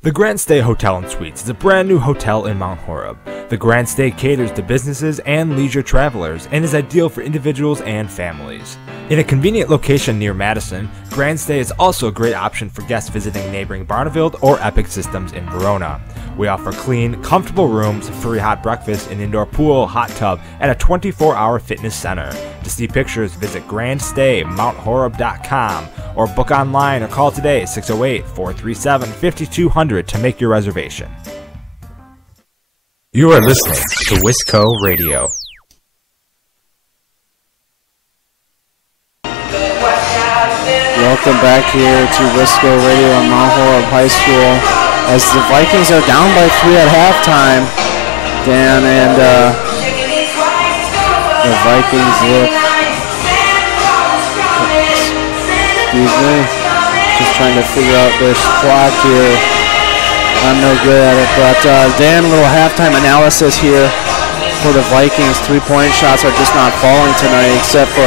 The GrandStay Hotel and Suites is a brand new hotel in Mount Horeb. The GrandStay caters to businesses and leisure travelers and is ideal for individuals and families. In a convenient location near Madison, GrandStay is also a great option for guests visiting neighboring Barneveld or Epic Systems in Verona. We offer clean, comfortable rooms, free hot breakfast, an indoor pool, hot tub, and a 24-hour fitness center. To see pictures, visit GrandStayMountHoreb.com or book online or call today 608-437-5200 to make your reservation. You are listening to Wisco Radio. Welcome back here to Wisco Radio on Mount Horeb High School as the Vikings are down by 3 at halftime. Dan, and the Vikings look, excuse me, just trying to figure out their clock here. I'm no good at it, but Dan, a little halftime analysis here for the Vikings. 3-point shots are just not falling tonight, except for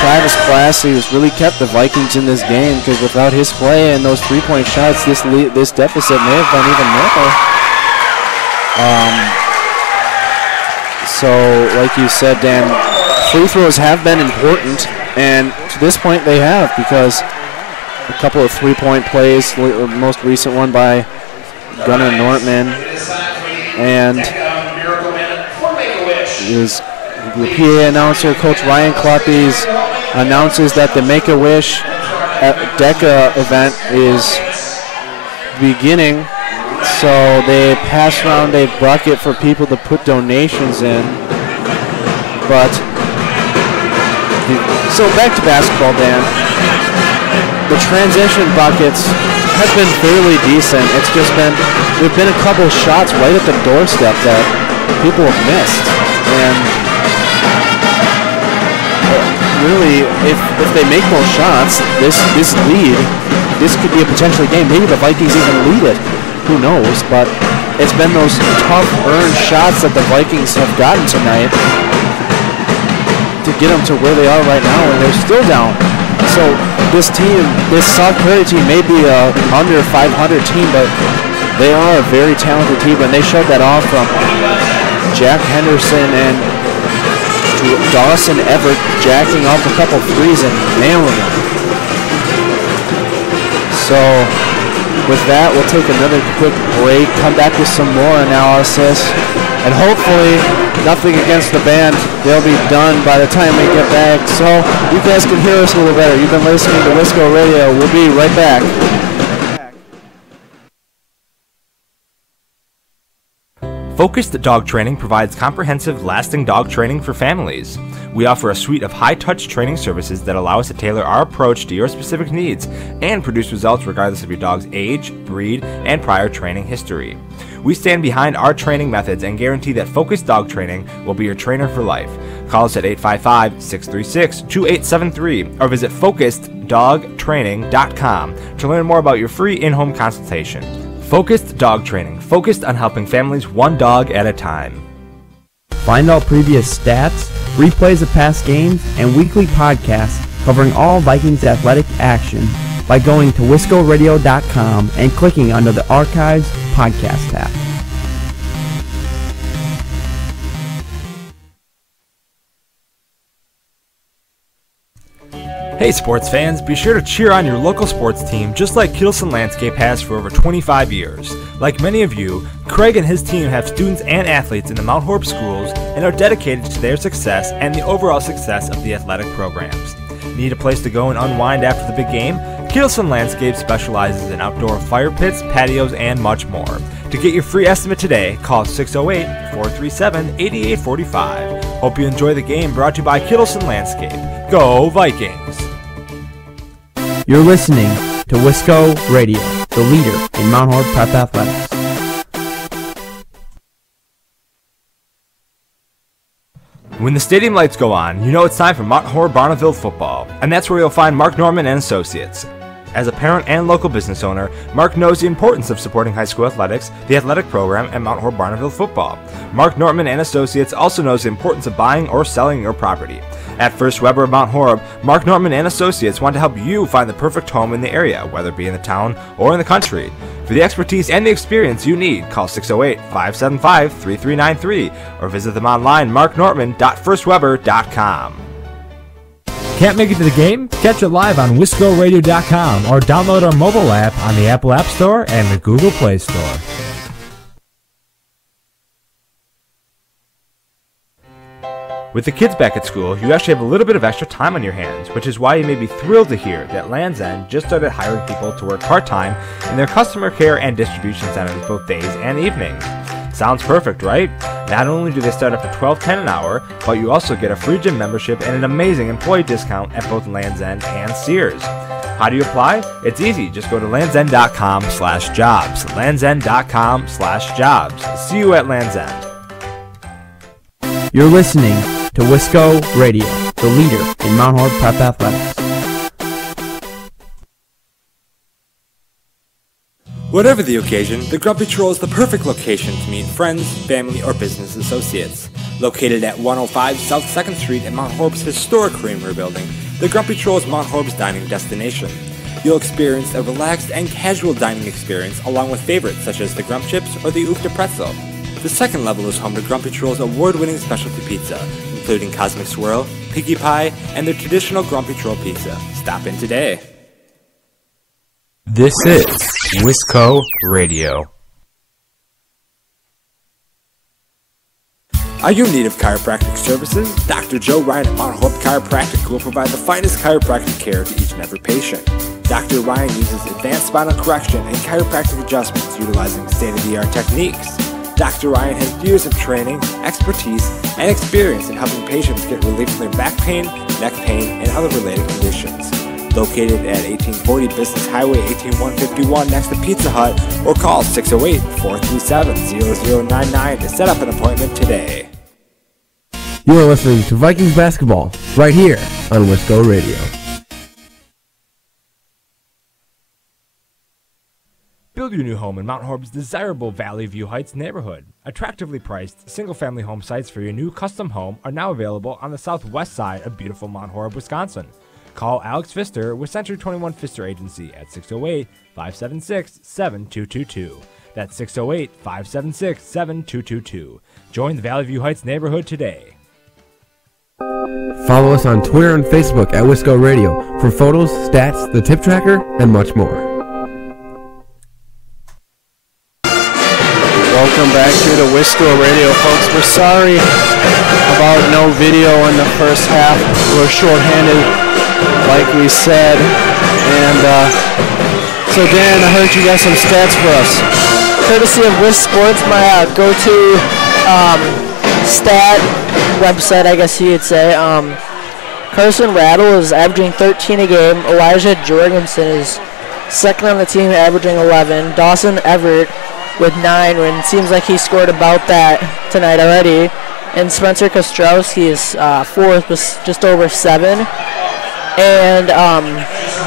Travis Classy has really kept the Vikings in this game, because without his play and those three-point shots, this deficit may have been even more. So, like you said, Dan, free throws have been important, and to this point they have, because a couple of three-point plays, the most recent one by Gunnar Nortman, and the PA announcer, Coach Ryan Kluppies, announces that the Make-A-Wish DECA event is beginning. So they pass around a bucket for people to put donations in. But, so back to basketball, Dan. The transition buckets have been fairly decent. It's just been, there have been a couple shots right at the doorstep that people have missed. And really, if they make those shots, this lead, this could be a potential game. Maybe the Vikings even lead it. Who knows? But it's been those tough earned shots that the Vikings have gotten tonight to get them to where they are right now, and they're still down. So this team, this Sauk Prairie team, may be a under 500 team, but they are a very talented team, and they showed that off from Jack Henderson and Dawson Everett jacking off a couple threes and nailing them. So with that, we'll take another quick break, come back with some more analysis, and hopefully nothing against the band. They'll be done by the time we get back, so you guys can hear us a little better. You've been listening to Wisco Radio. We'll be right back. Focused Dog Training provides comprehensive, lasting dog training for families. We offer a suite of high-touch training services that allow us to tailor our approach to your specific needs and produce results regardless of your dog's age, breed, and prior training history. We stand behind our training methods and guarantee that Focused Dog Training will be your trainer for life. Call us at 855-636-2873 or visit FocusedDogTraining.com to learn more about your free in-home consultation. Focused Dog Training, focused on helping families one dog at a time. Find all previous stats, replays of past games, and weekly podcasts covering all Vikings athletic action by going to wiscoradio.com and clicking under the Archives podcast tab. Hey sports fans, be sure to cheer on your local sports team just like Kittleson Landscape has for over 25 years. Like many of you, Craig and his team have students and athletes in the Mount Horeb schools and are dedicated to their success and the overall success of the athletic programs. Need a place to go and unwind after the big game? Kittleson Landscape specializes in outdoor fire pits, patios, and much more. To get your free estimate today, call 608-437-8845. Hope you enjoy the game, brought to you by Kittleson Landscape. Go Vikings! You're listening to Wisco Radio, the leader in Mount Horeb Prep Athletics. When the stadium lights go on, you know it's time for Mount Horeb Barneville football, and that's where you'll find Mark Norman and Associates. As a parent and local business owner, Mark knows the importance of supporting high school athletics, the athletic program, and Mount Horeb Barneville football. Mark Norman and Associates also knows the importance of buying or selling your property. At First Weber of Mount Horeb, Mark Norman and Associates want to help you find the perfect home in the area, whether it be in the town or in the country. For the expertise and the experience you need, call 608-575-3393 or visit them online, marknorman.firstweber.com. Can't make it to the game? Catch it live on wiscoradio.com or download our mobile app on the Apple App Store and the Google Play Store. With the kids back at school, you actually have a little bit of extra time on your hands, which is why you may be thrilled to hear that Land's End just started hiring people to work part-time in their customer care and distribution centers both days and evenings. Sounds perfect, right? Not only do they start up to $12.10 an hour, but you also get a free gym membership and an amazing employee discount at both Land's End and Sears. How do you apply? It's easy. Just go to landsend.com/jobs. landsend.com/jobs. See you at Land's End. You're listening to Wisco Radio, the leader in Mount Horeb Prep Athletics. Whatever the occasion, the Grumpy Troll is the perfect location to meet friends, family, or business associates. Located at 105 South 2nd Street in Mount Horeb's historic Creamery building, the Grumpy Troll is Mount Horeb's dining destination. You'll experience a relaxed and casual dining experience along with favorites such as the Grump Chips or the Oofta Pretzel. The second level is home to Grumpy Troll's award-winning specialty pizza, including Cosmic Swirl, Piggy Pie, and their traditional Grumpy Troll pizza. Stop in today. This is Wisco Radio. Are you in need of chiropractic services? Dr. Joe Ryan at Mount Horeb Chiropractic will provide the finest chiropractic care to each and every patient. Dr. Ryan uses advanced spinal correction and chiropractic adjustments utilizing state-of-the-art techniques. Dr. Ryan has years of training, expertise, and experience in helping patients get relief from their back pain, neck pain, and other related conditions. Located at 1840 Business Highway 18151 next to Pizza Hut, or call 608-437-0099 to set up an appointment today. You are listening to Vikings basketball right here on Wisco Radio. Build your new home in Mount Horeb's desirable Valley View Heights neighborhood. Attractively priced, single-family home sites for your new custom home are now available on the southwest side of beautiful Mount Horeb, Wisconsin. Call Alex Pfister with Century 21 Pfister Agency at 608-576-7222. That's 608-576-7222. Join the Valley View Heights neighborhood today. Follow us on Twitter and Facebook at Wisco Radio for photos, stats, the tip tracker, and much more. Welcome back to the Wisco Radio, folks. We're sorry about no video in the first half. We're shorthanded, like we said. And so, Dan, I heard you got some stats for us. Courtesy of Wisc Sports, my go-to stat website, I guess you could say. Carson Rattle is averaging 13 a game. Elijah Jorgensen is second on the team, averaging 11. Dawson Everett with 9, and it seems like he scored about that tonight already. And Spencer Kostrowski is fourth with just over 7. And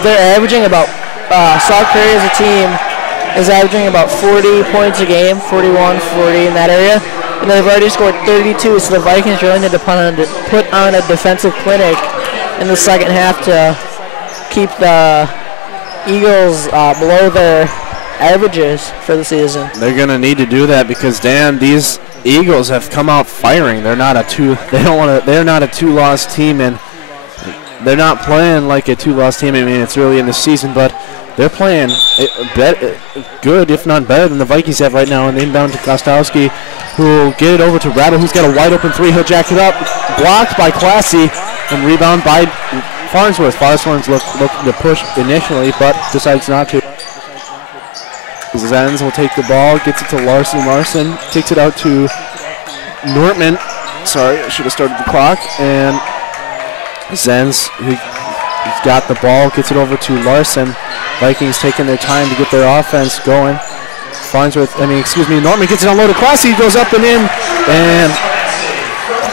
they're averaging about, Sauk Prairie as a team is averaging about 40 points a game, 41, 40 in that area. And they've already scored 32, so the Vikings really need to put on a defensive clinic in the second half to keep the Eagles below their averages for the season. They're going to need to do that because, Dan, these Eagles have come out firing. They're not a two-loss team, and they're not playing like a two-loss team. I mean, it's early in the season, but they're playing good, if not better, than the Vikings have right now. And inbound to Kostowski, who will get it over to Rattle, who's got a wide-open three. He'll jack it up. Blocked by Classy, and rebound by Farnsworth. Farnsworth looking to push initially, but decides not to. Zenz will take the ball, gets it to Larson. Larson takes it out to Nortman. Sorry, I should have started the clock. And Zenz, he's got the ball, gets it over to Larson. Vikings taking their time to get their offense going. Nortman gets it unloaded. Classy goes up and in, and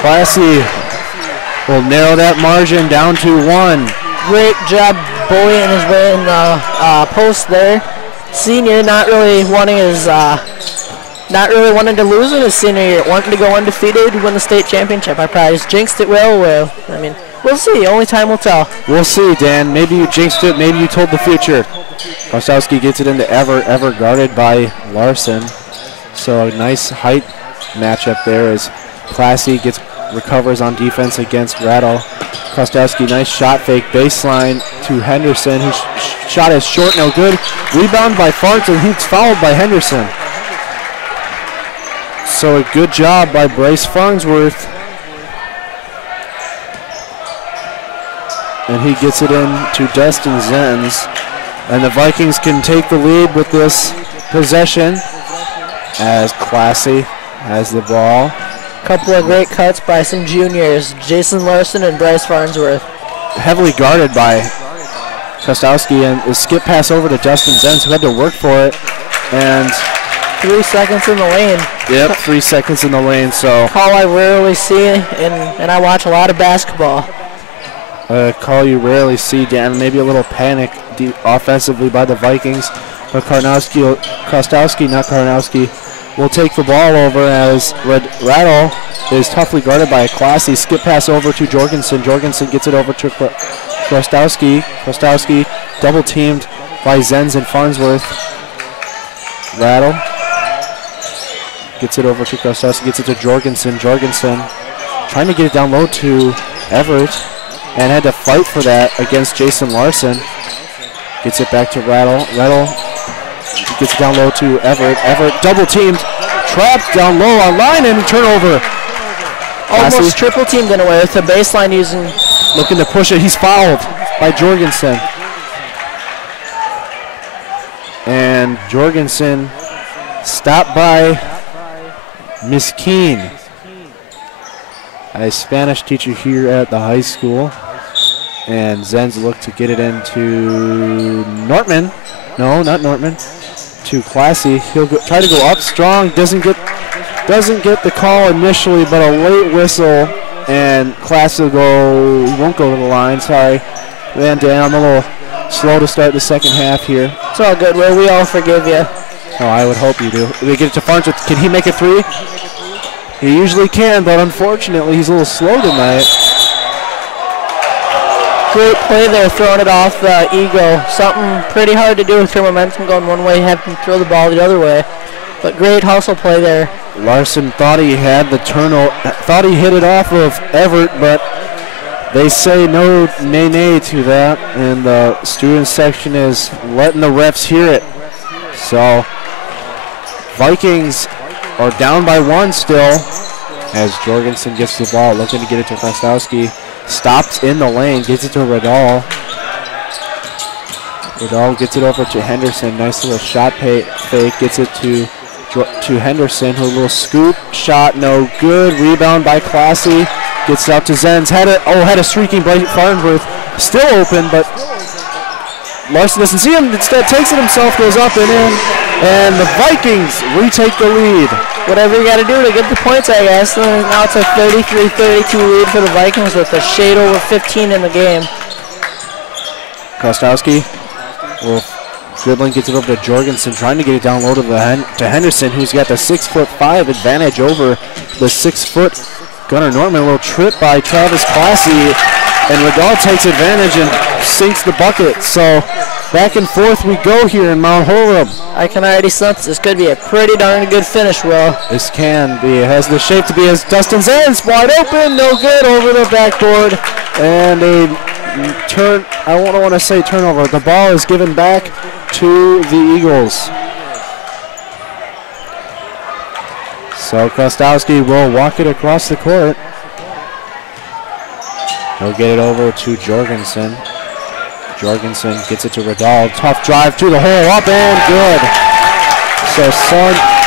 Classy will narrow that margin down to 1. Great job bullying his way in the post there. Senior not really wanting to lose in his senior year, wanting to go undefeated, win the state championship. I probably just jinxed it well. I mean, we'll see. Only time will tell. We'll see, Dan. Maybe you jinxed it. Maybe you told the future. Kostowski gets it into Ever guarded by Larson. So a nice height matchup there as Classy recovers on defense against Rattle. Kostowski, nice shot fake, baseline to Henderson, whose shot is short, no good. Rebound by Farnsworth, he's fouled by Henderson. So a good job by Bryce Farnsworth. And he gets it in to Dustin Zenz. And the Vikings can take the lead with this possession as Classy has the ball. Couple of great cuts by some juniors, Jason Larson and Bryce Farnsworth. Heavily guarded by Kostowski, and a skip pass over to Dustin Zenz, who had to work for it. And 3 seconds in the lane. Yep, 3 seconds in the lane. So call I rarely see, and I watch a lot of basketball. Call you rarely see, Dan. Maybe a little panic offensively by the Vikings. But Kostowski will take the ball over as Rattle is toughly guarded by a Classy. Skip pass over to Jorgensen. Jorgensen gets it over to Krostowski double teamed by Zenz and Farnsworth. Rattle gets it over to Krostowski, gets it to Jorgensen. Jorgensen trying to get it down low to Everett and had to fight for that against Jason Larson. Gets it back to Rattle. Rattle gets it down low to Everett. Everett double teamed, trapped down low on line and turnover. Almost triple teamed in a way with the baseline using. Looking to push it. He's fouled by Jorgensen. And Jorgensen stopped by Miss Keene, a Spanish teacher here at the high school. And Zenz looked to get it into Nortman. No, not Nortman. To Classy. He'll try to go up strong. Doesn't get the call initially, but a late whistle, and Classy won't go to the line. Sorry, Van Dam a little slow to start the second half here. It's all good, Will. We all forgive you. Oh, I would hope you do. We get it to Farnsworth. Can he make a three? He usually can, but unfortunately he's a little slow tonight. Great play there, throwing it off the Eagle. Something pretty hard to do with your momentum going one way, have him throw the ball the other way. But great hustle play there. Larson thought he had the turnover, thought he hit it off of Everett, but they say no nay to that, and the student section is letting the refs hear it. So Vikings are down by one still as Jorgensen gets the ball, looking to get it to Krostowski. Stops in the lane, gets it to Radal. Radal gets it over to Henderson. Nice little shot fake, gets it to Henderson. Her little scoop shot, no good. Rebound by Classy. Gets it out to Zenz. Had a streaking Blake Farnsworth. Still open, but Larson doesn't see him. Instead takes it himself, goes up and in. And the Vikings retake the lead. Whatever you got to do to get the points, I guess. Now it's a 33-32 lead for the Vikings with a shade over 15 in the game. Krostowski will dribbling, gets it over to Jorgensen, trying to get it down low to Henderson, who's got the 6'5" advantage over the 6' Gunnar Norman. A little trip by Travis Classy, and Radal takes advantage and sinks the bucket. So back and forth we go here in Mount Horeb. I can already sense this could be a pretty darn good finish, Will. This can be. It has the shape to be as Dustin Zenz, wide open, no good, over the backboard, and a I don't want to say turnover. The ball is given back to the Eagles. So Krostowski will walk it across the court. He'll get it over to Jorgensen. Jorgensen gets it to Radal. Tough drive to the hole, up and good. So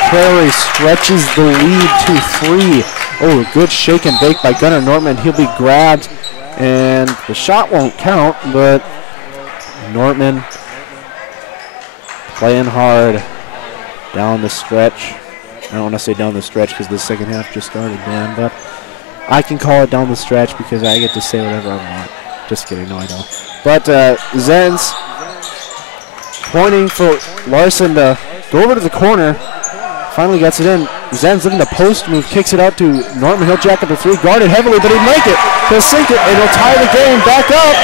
Prairie stretches the lead to 3. Oh, good shake and bake by Gunnar Nortman. He'll be grabbed, and the shot won't count, but Nortman playing hard down the stretch. I don't want to say down the stretch because the second half just started, Dan, but I can call it down the stretch because I get to say whatever I want. Just kidding, no I don't. But Zenz pointing for Larson to go over to the corner. Finally gets it in. Zenz in the post move, kicks it out to Nortman. He'll jack up the 3, guarded heavily, but he'll make it. He'll sink it, and he'll tie the game back up.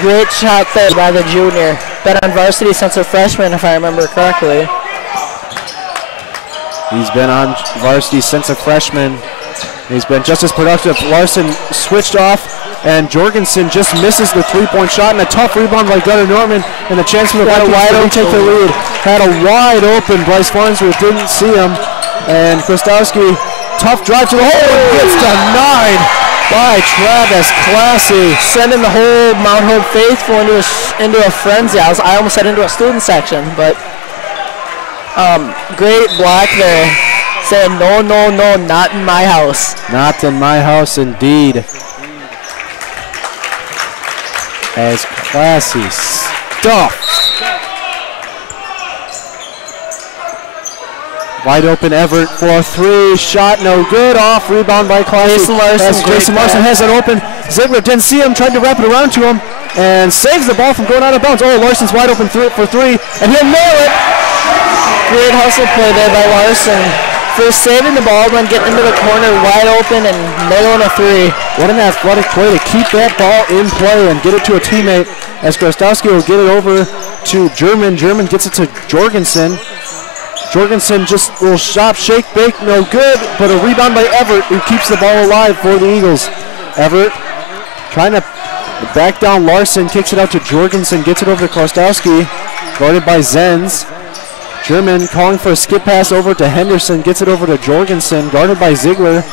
Great shot there by the junior. Been on varsity since a freshman, if I remember correctly. He's been on varsity since a freshman. He's been just as productive. Larson switched off, and Jorgensen just misses the 3-point shot, and a tough rebound by Gunnar Nortman, and a chance for the Vikings to retake the lead. Had a wide open Bryce Farnsworth, didn't see him, and Krostowski, tough drive to the hole, and gets denied by Travis Classy. Sending the whole Mount Horeb faithful into a frenzy. I almost said into a student section, but great block there. Saying no, no, no, not in my house. Not in my house, indeed. As Classy stuffed. Wide open Everett for a 3, shot no good, off, rebound by Classy. Jason Larson has it open. Ziegler didn't see him, tried to wrap it around to him, and saves the ball from going out of bounds. Oh, Larson's wide open for 3, and he'll nail it. Great hustle play there by Larson. First saving the ball, then getting into the corner wide open and nailing a three. What an athletic play to keep that ball in play and get it to a teammate, as Krostowski will get it over to German. German gets it to Jorgensen. Jorgensen just will shop, shake, bake, no good, but a rebound by Everett, who keeps the ball alive for the Eagles. Everett trying to back down Larson, kicks it out to Jorgensen, gets it over to Krostowski, guarded by Zenz. German calling for a skip pass over to Henderson, gets it over to Jorgensen, guarded by Ziegler.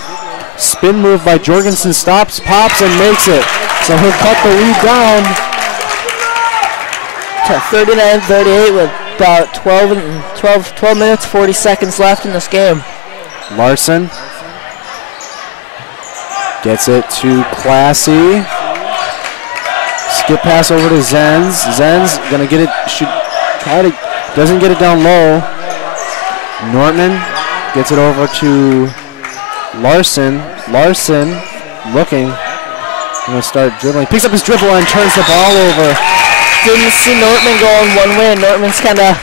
Spin move by Jorgensen, stops, pops, and makes it. So he'll cut the lead down to 39-38 with about 12 minutes, 40 seconds left in this game. Larson gets it to Classy. Skip pass over to Zenz. Zenz gonna get it, doesn't get it down low. Nortman gets it over to Larson. Larson looking, gonna start dribbling. Picks up his dribble and turns the ball over. Didn't see Nortman going one way. Nortman's kind of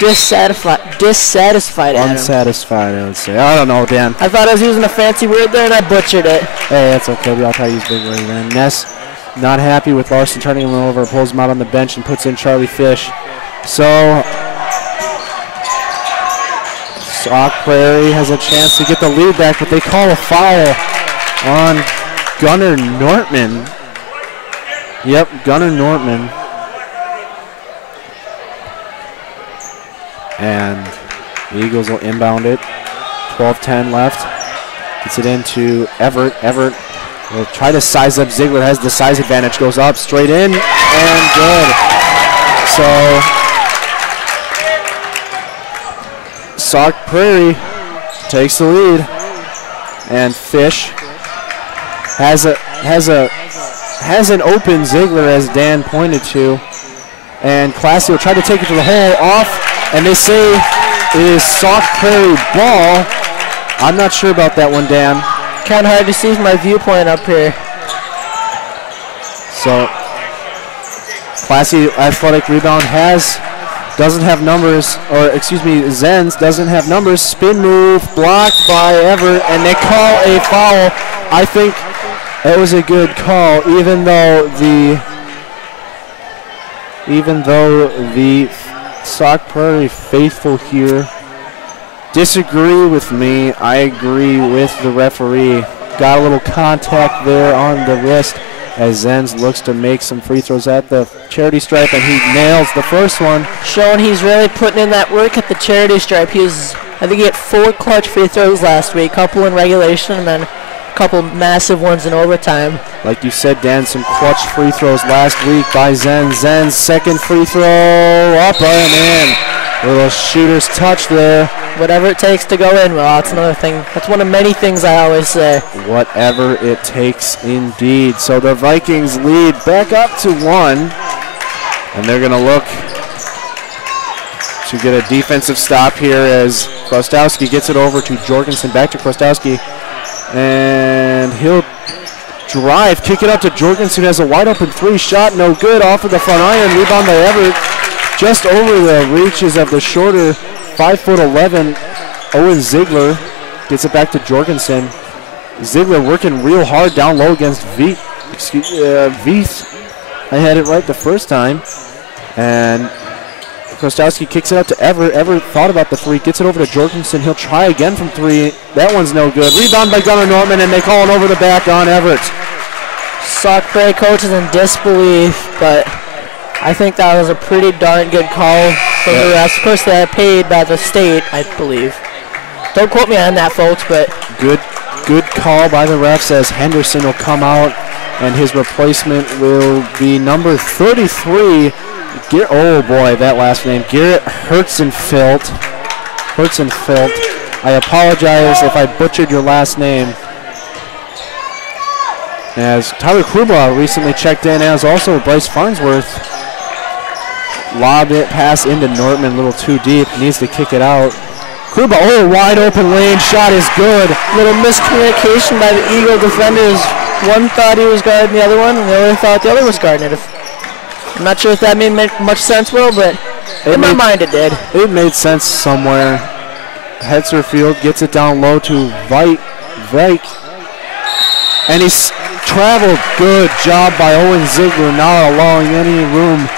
dissatisfied. Unsatisfied, I would say. I don't know, Dan. I thought I was using a fancy word there and I butchered it. Hey, that's okay. We all try to use big words, man. Ness not happy with Larson turning him over, pulls him out on the bench and puts in Charlie Fish. So Sauk Prairie has a chance to get the lead back, but they call a foul on Gunnar Nortman. Yep, Gunnar Nortman. And the Eagles will inbound it. 12-10 left. Gets it into Everett. Everett will try to size up Ziegler. Has the size advantage. Goes up, straight in, and good. So Sauk Prairie takes the lead. And Fish has an open Ziegler, as Dan pointed to. And Classy will try to take it to the hole, off. And they say it is Sauk Prairie ball. I'm not sure about that one, Dan. Kind of hard to see from my viewpoint up here. So, Classy athletic rebound doesn't have numbers, or excuse me, Zenz doesn't have numbers. Spin move blocked by Everett, and they call a foul. I think it was a good call, even though the Sauk Prairie faithful here disagree with me. I agree with the referee. Got a little contact there on the wrist as Zenz looks to make some free throws at the charity stripe, and he nails the first one. Showing he's really putting in that work at the charity stripe. I think he had 4 clutch free throws last week, a couple in regulation and then a couple massive ones in overtime. Like you said, Dan, some clutch free throws last week by Zenz. Zenz, second free throw, up and in. A little shooter's touch there. Whatever it takes to go in, well, that's another thing. That's one of many things I always say. Whatever it takes, indeed. So the Vikings lead back up to 1. And they're going to look to get a defensive stop here as Krostowski gets it over to Jorgensen. Back to Krostowski. And he'll drive, kick it out to Jorgensen, who has a wide open 3 shot, no good, off of the front iron, rebound by Everett, just over the reaches of the shorter 5'11" Owen Ziegler. Gets it back to Jorgensen. Ziegler working real hard down low against Veith. I had it right the first time. And Krostowski kicks it out to Everett. Everett thought about the 3, gets it over to Jorgensen. He'll try again from 3. That one's no good. Rebound by Gunnar Nortman, and they call it over the back on Everett. Sauk Prairie coach is in disbelief, but I think that was a pretty darn good call for the rest. Of course, they are paid by the state, I believe. Don't quote me on that, folks, but good call by the refs as Henderson will come out, and his replacement will be number 33. Oh boy, that last name, Garrett Herzenfeld. I apologize if I butchered your last name. As Tyler Kruba recently checked in, as also Bryce Farnsworth. Lobbed it, pass into Nortman, a little too deep, needs to kick it out. Kruba, wide open lane, shot is good. Little miscommunication by the Eagle defenders. One thought he was guarding the other one, and the other thought the other was guarding it. I'm not sure if that made much sense, Will, but in my mind it did. It made sense somewhere. heads her field, gets it down low to Vike. And he's traveled. Good job by Owen Ziegler, not allowing any room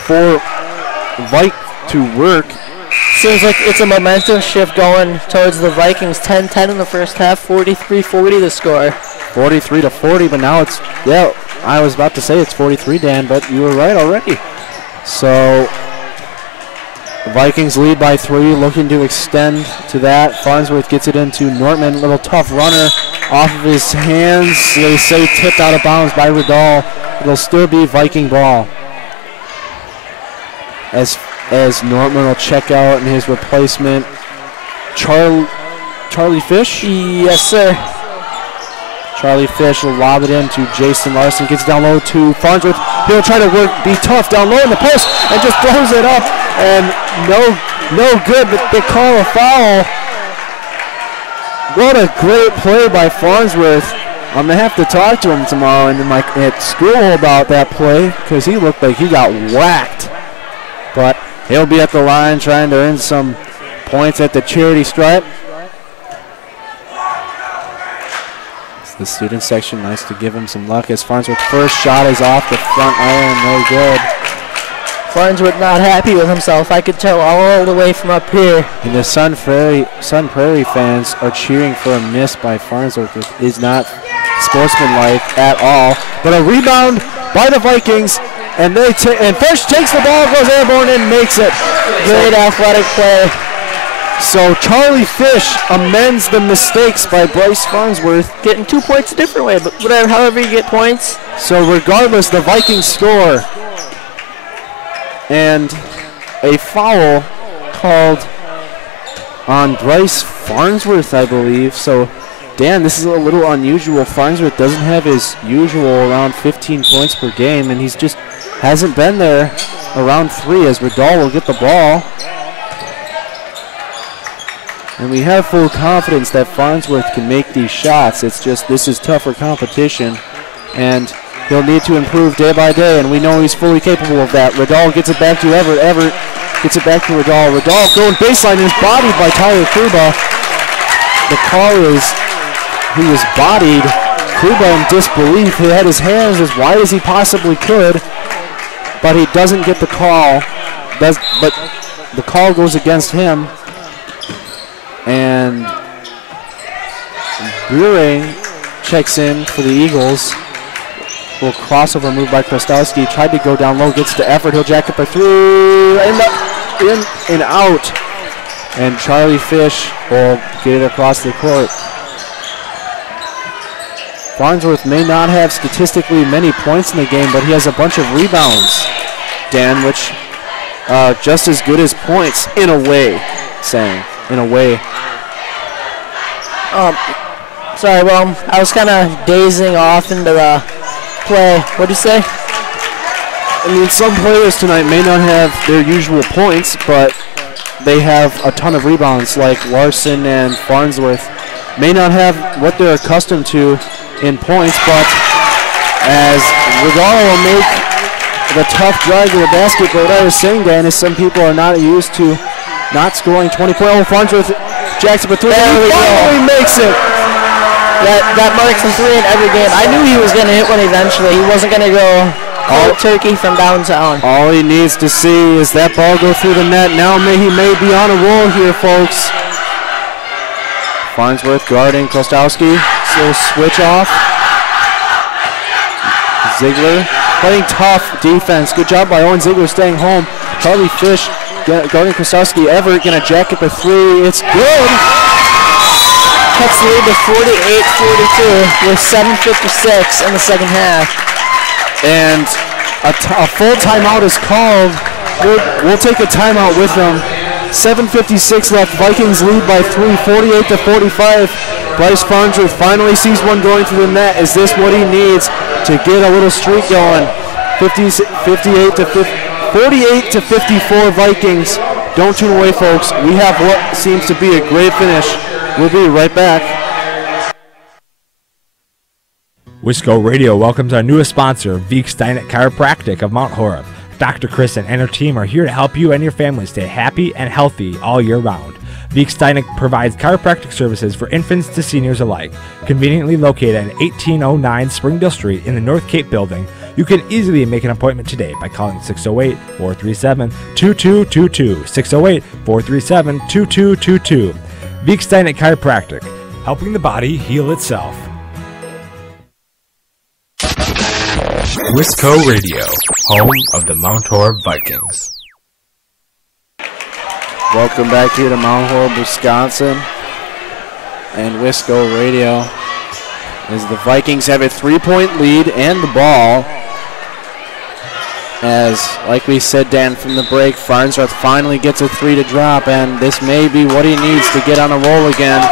for Vike to work. Seems like it's a momentum shift going towards the Vikings. 10-10 in the first half, 43-40 the score. 43-40, but now it's, yeah, I was about to say it's 43, Dan, but you were right already. So the Vikings lead by 3, looking to extend to that. Farnsworth gets it into Nortman, little tough runner off of his hands. They say tipped out of bounds by Riddall. It'll still be Viking ball. As Nortman will check out and his replacement, Charlie Fish? Yes, sir. Charlie Fish will lob it in to Jason Larson. Gets down low to Farnsworth. He'll try to be tough down low in the post and just throws it up. And no good, but they call a foul. What a great play by Farnsworth. I'm going to have to talk to him tomorrow at school about that play because he looked like he got whacked. But he'll be at the line trying to earn some points at the charity stripe. It's the student section. Nice to give him some luck as Farnsworth's first shot is off the front iron. No good. Farnsworth not happy with himself. I could tell all the way from up here. And the Sun Prairie fans are cheering for a miss by Farnsworth, which is not sportsmanlike at all. But a rebound by the Vikings. And Fish takes the ball, goes airborne, and makes it. Great athletic play. So Charlie Fish amends the mistakes by Bryce Farnsworth. Getting 2 points a different way, but whatever, however you get points. So regardless, the Vikings score. And a foul called on Bryce Farnsworth, I believe. So, Dan, this is a little unusual. Farnsworth doesn't have his usual around 15 points per game, and he's just hasn't been there around 3 as Riddall will get the ball. And we have full confidence that Farnsworth can make these shots. It's just this is tougher competition, and he'll need to improve day by day, and we know he's fully capable of that. Riddall gets it back to Everett. Everett gets it back to Riddall. Riddall going baseline and is bodied by Tyler Kruba. The call is he was bodied. Kruba in disbelief. He had his hands as wide as he possibly could, but he doesn't get the call. But the call goes against him. And Buring checks in for the Eagles. Little crossover move by Krostowski. Tried to go down low, gets to Everett. He'll jack up a three. In and out. And Charlie Fish will get it across the court. Farnsworth may not have statistically many points in the game, but he has a bunch of rebounds, Dan, which are just as good as points in a way, in a way. Sorry, well, I was kind of dazing off into the play. What'd you say? I mean, some players tonight may not have their usual points, but they have a ton of rebounds, like Larson and Farnsworth. May not have what they're accustomed to in points, but as Riddall will make the tough drive to the basket, but what I was saying, Dan, is some people are not used to not scoring 20 points. Oh, Farnsworth jacks up a three. There he finally makes it. That marks a 3 in every game. I knew he was going to hit one eventually. He wasn't going to go cold turkey from downtown. All he needs to see is that ball go through the net. Now he may be on a roll here, folks. Farnsworth guarding Krostowski. Still switch off. Ziegler playing tough defense. Good job by Owen Ziegler staying home. Charlie Fish guarding Krostowski. Everett going to jack up a 3. It's good. Cuts the lead to 48-42 with 7:56 in the second half. And a full timeout is called. We'll take a timeout with them. 7:56 left. Vikings lead by 3, 48-45. Bryce Farnsworth finally sees one going through the net. Is this what he needs to get a little streak going? 48-54 Vikings. Don't tune away, folks. We have what seems to be a great finish. We'll be right back. Wisco Radio welcomes our newest sponsor, Veek Steinet Chiropractic of Mount Horeb. Dr. Kristen and her team are here to help you and your family stay happy and healthy all year round. Viek Steinek provides chiropractic services for infants to seniors alike. Conveniently located at 1809 Springdale Street in the North Cape building, you can easily make an appointment today by calling 608-437-2222. 608-437-2222. Viek Steinek Chiropractic, helping the body heal itself. Wisco Radio, home of the Mount Horeb Vikings. Welcome back here to Mount Horeb, Wisconsin, and Wisco Radio, as the Vikings have a 3-point lead and the ball. As, like we said, Dan, from the break, Farnsworth finally gets a 3 to drop, and this may be what he needs to get on a roll again.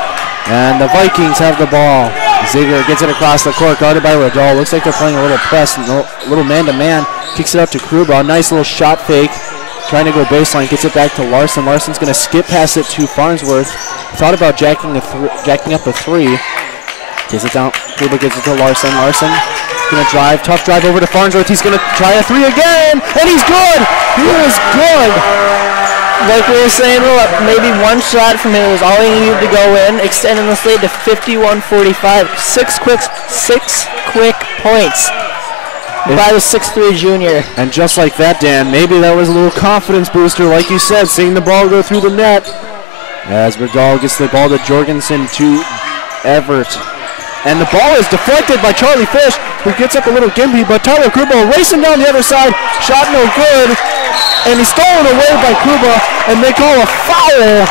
And the Vikings have the ball. Ziegler gets it across the court, guarded by Radol. Looks like they're playing a little press, a little man-to-man. Kicks it out to Kruba. Nice little shot fake. Trying to go baseline, gets it back to Larson. Larson's going to skip past it to Farnsworth. Thought about jacking up a 3. Gets it down. Kruba gets it to Larson. Larson going to drive. Tough drive over to Farnsworth. He's going to try a 3 again, and he's good. He is good. Like we were saying, maybe one shot from him was all he needed to go in, extending this lead to 51-45. Six quick points by the 6'3 junior. And just like that, Dan, maybe that was a little confidence booster, like you said, seeing the ball go through the net. As Radol gets the ball to Jorgensen to Everett. And the ball is deflected by Charlie Fish, who gets up a little gimpy, but Tyler Kruba racing down the other side, shot no good, and he's stolen away by Kruba, and they call a foul.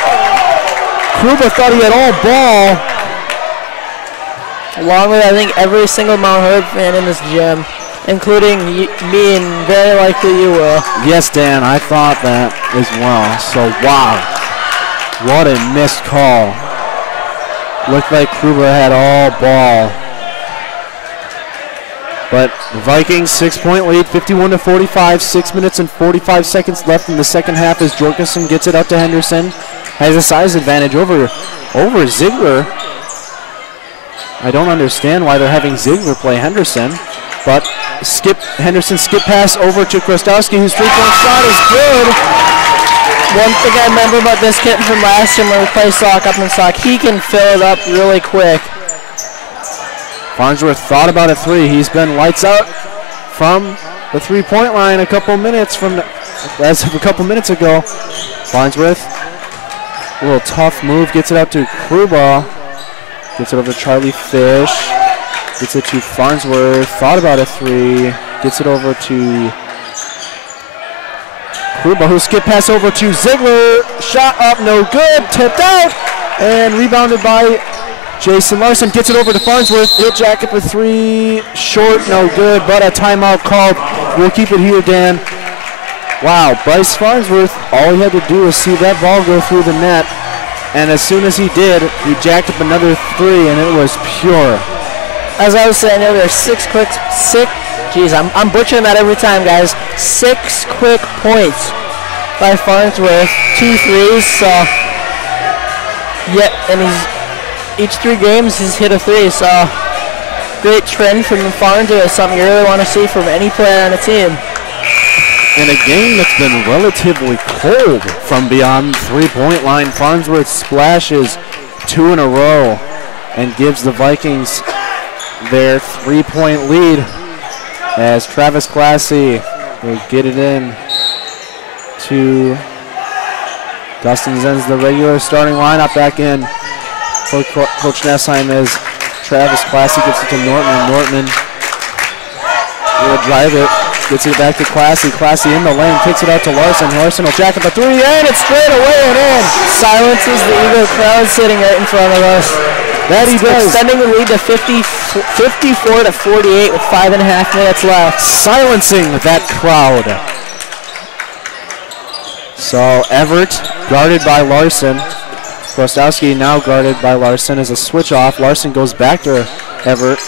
Kruba thought he had all ball. Along with, I think, every single Mount Horeb fan in this gym, including me and very likely you will. Yes, Dan, I thought that as well. So, wow, what a missed call. Looked like Kruba had all ball. But the Vikings, 6-point lead, 51-45, 6 minutes and 45 seconds left in the second half as Jorgensen gets it out to Henderson. Has a size advantage over Ziegler. I don't understand why they're having Ziegler play Henderson. But Henderson skip pass over to Krostowski, whose 3-point shot is good. One thing I remember about this kid from last year when we played Sauk up in Sauk, he can fill it up really quick. Farnsworth thought about a 3. He's been lights out from the 3-point line a couple minutes ago. Farnsworth, a little tough move, gets it out to Kruba. Gets it over to Charlie Fish. Gets it to Farnsworth. Thought about a 3. Gets it over to Kruba, who skip pass over to Ziegler. Shot up, no good. Tipped out. And rebounded by Jason Larson. Gets it over to Farnsworth. He'll jack it for 3. Short, no good. But a timeout called. We'll keep it here, Dan. Wow, Bryce Farnsworth, all he had to do was see that ball go through the net. And as soon as he did, he jacked up another 3, and it was pure. As I was saying earlier, I'm butchering that every time, guys. 6 quick points by Farnsworth, 2 threes. So, yeah, and each 3 games he's hit a 3. So, great trend from Farnsworth. Something you really want to see from any player on the team. In a game that's been relatively cold from beyond the 3-point line, Farnsworth splashes 2 in a row and gives the Vikings their 3-point lead as Travis Classy will get it in to Dustin Zen's the regular starting lineup back in for Coach Nessheim as Travis Classy gets it to Nortman. Nortman will drive it, gets it back to Classy. Classy in the lane, kicks it out to Larson. Larson will jack up a 3, and it's straight away and in. Silences the Eagle crowd sitting right in front of us. That he does. Extending the lead to 54-48 with 5.5 minutes left. Silencing that crowd. So Everett guarded by Larson. Krostowski now guarded by Larson as a switch off. Larson goes back to Everett.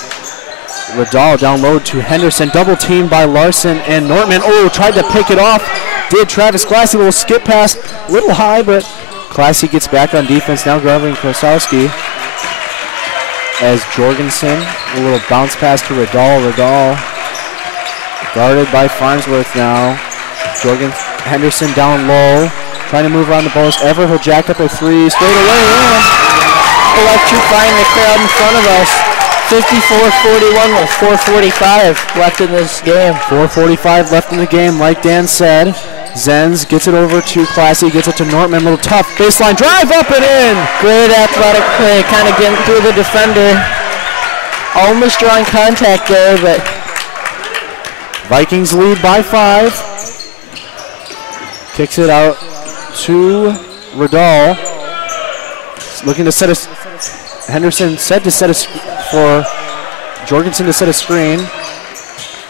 Radal down low to Henderson. Double teamed by Larson and Nortman. Oh, tried to pick it off. Did Travis Classy. A little skip pass. A little high, but Classy gets back on defense. Now guarding Krostowski. As Jorgensen, a little bounce pass to Radal. Radal guarded by Farnsworth now. Henderson down low. trying to move around the post. Everett, he'll jack up a three straight away. Electrifying the crowd in front of us. 54-41 with 4:45 left in this game. 4:45 left in the game, like Dan said. Zenz gets it over to Classy, gets it to Nortman. Little tough baseline drive up and in. Great athletic play, kind of getting through the defender. Almost drawing contact there, but Vikings lead by 5. Kicks it out to Riddall. Looking to set a. Henderson set to set a for Jorgensen to set a screen.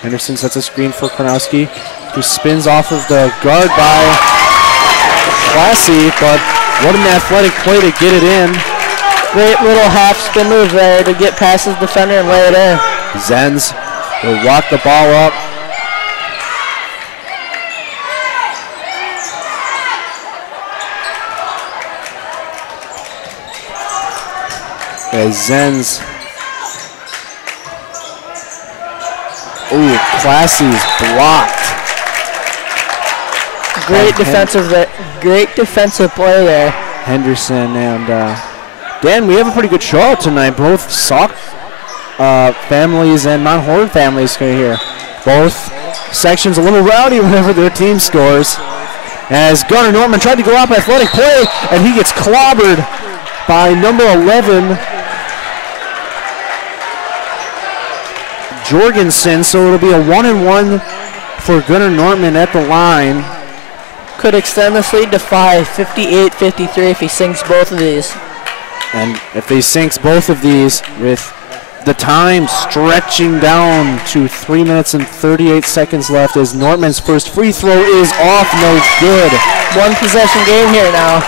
Henderson sets a screen for Kornowski, who spins off of the guard by Classy, but what an athletic play to get it in. Great little half spin move there to get past his defender and lay it in. Zenz will walk the ball up. As Zenz. Ooh, Classy's blocked. Great defensive play there. Henderson and Dan, we have a pretty good show out tonight. Both Sauk families and Mount Horeb families here. Both sections a little rowdy whenever their team scores. As Gunnar Norman tried to go up athletic play, and he gets clobbered by number 11, Jorgensen. So it'll be a 1-and-1 for Gunnar Norman at the line. Could extend this lead to 5, 58-53 if he sinks both of these. And if he sinks both of these with the time stretching down to 3 minutes and 38 seconds left, as Nortman's first free throw is off, no good. One possession game here now.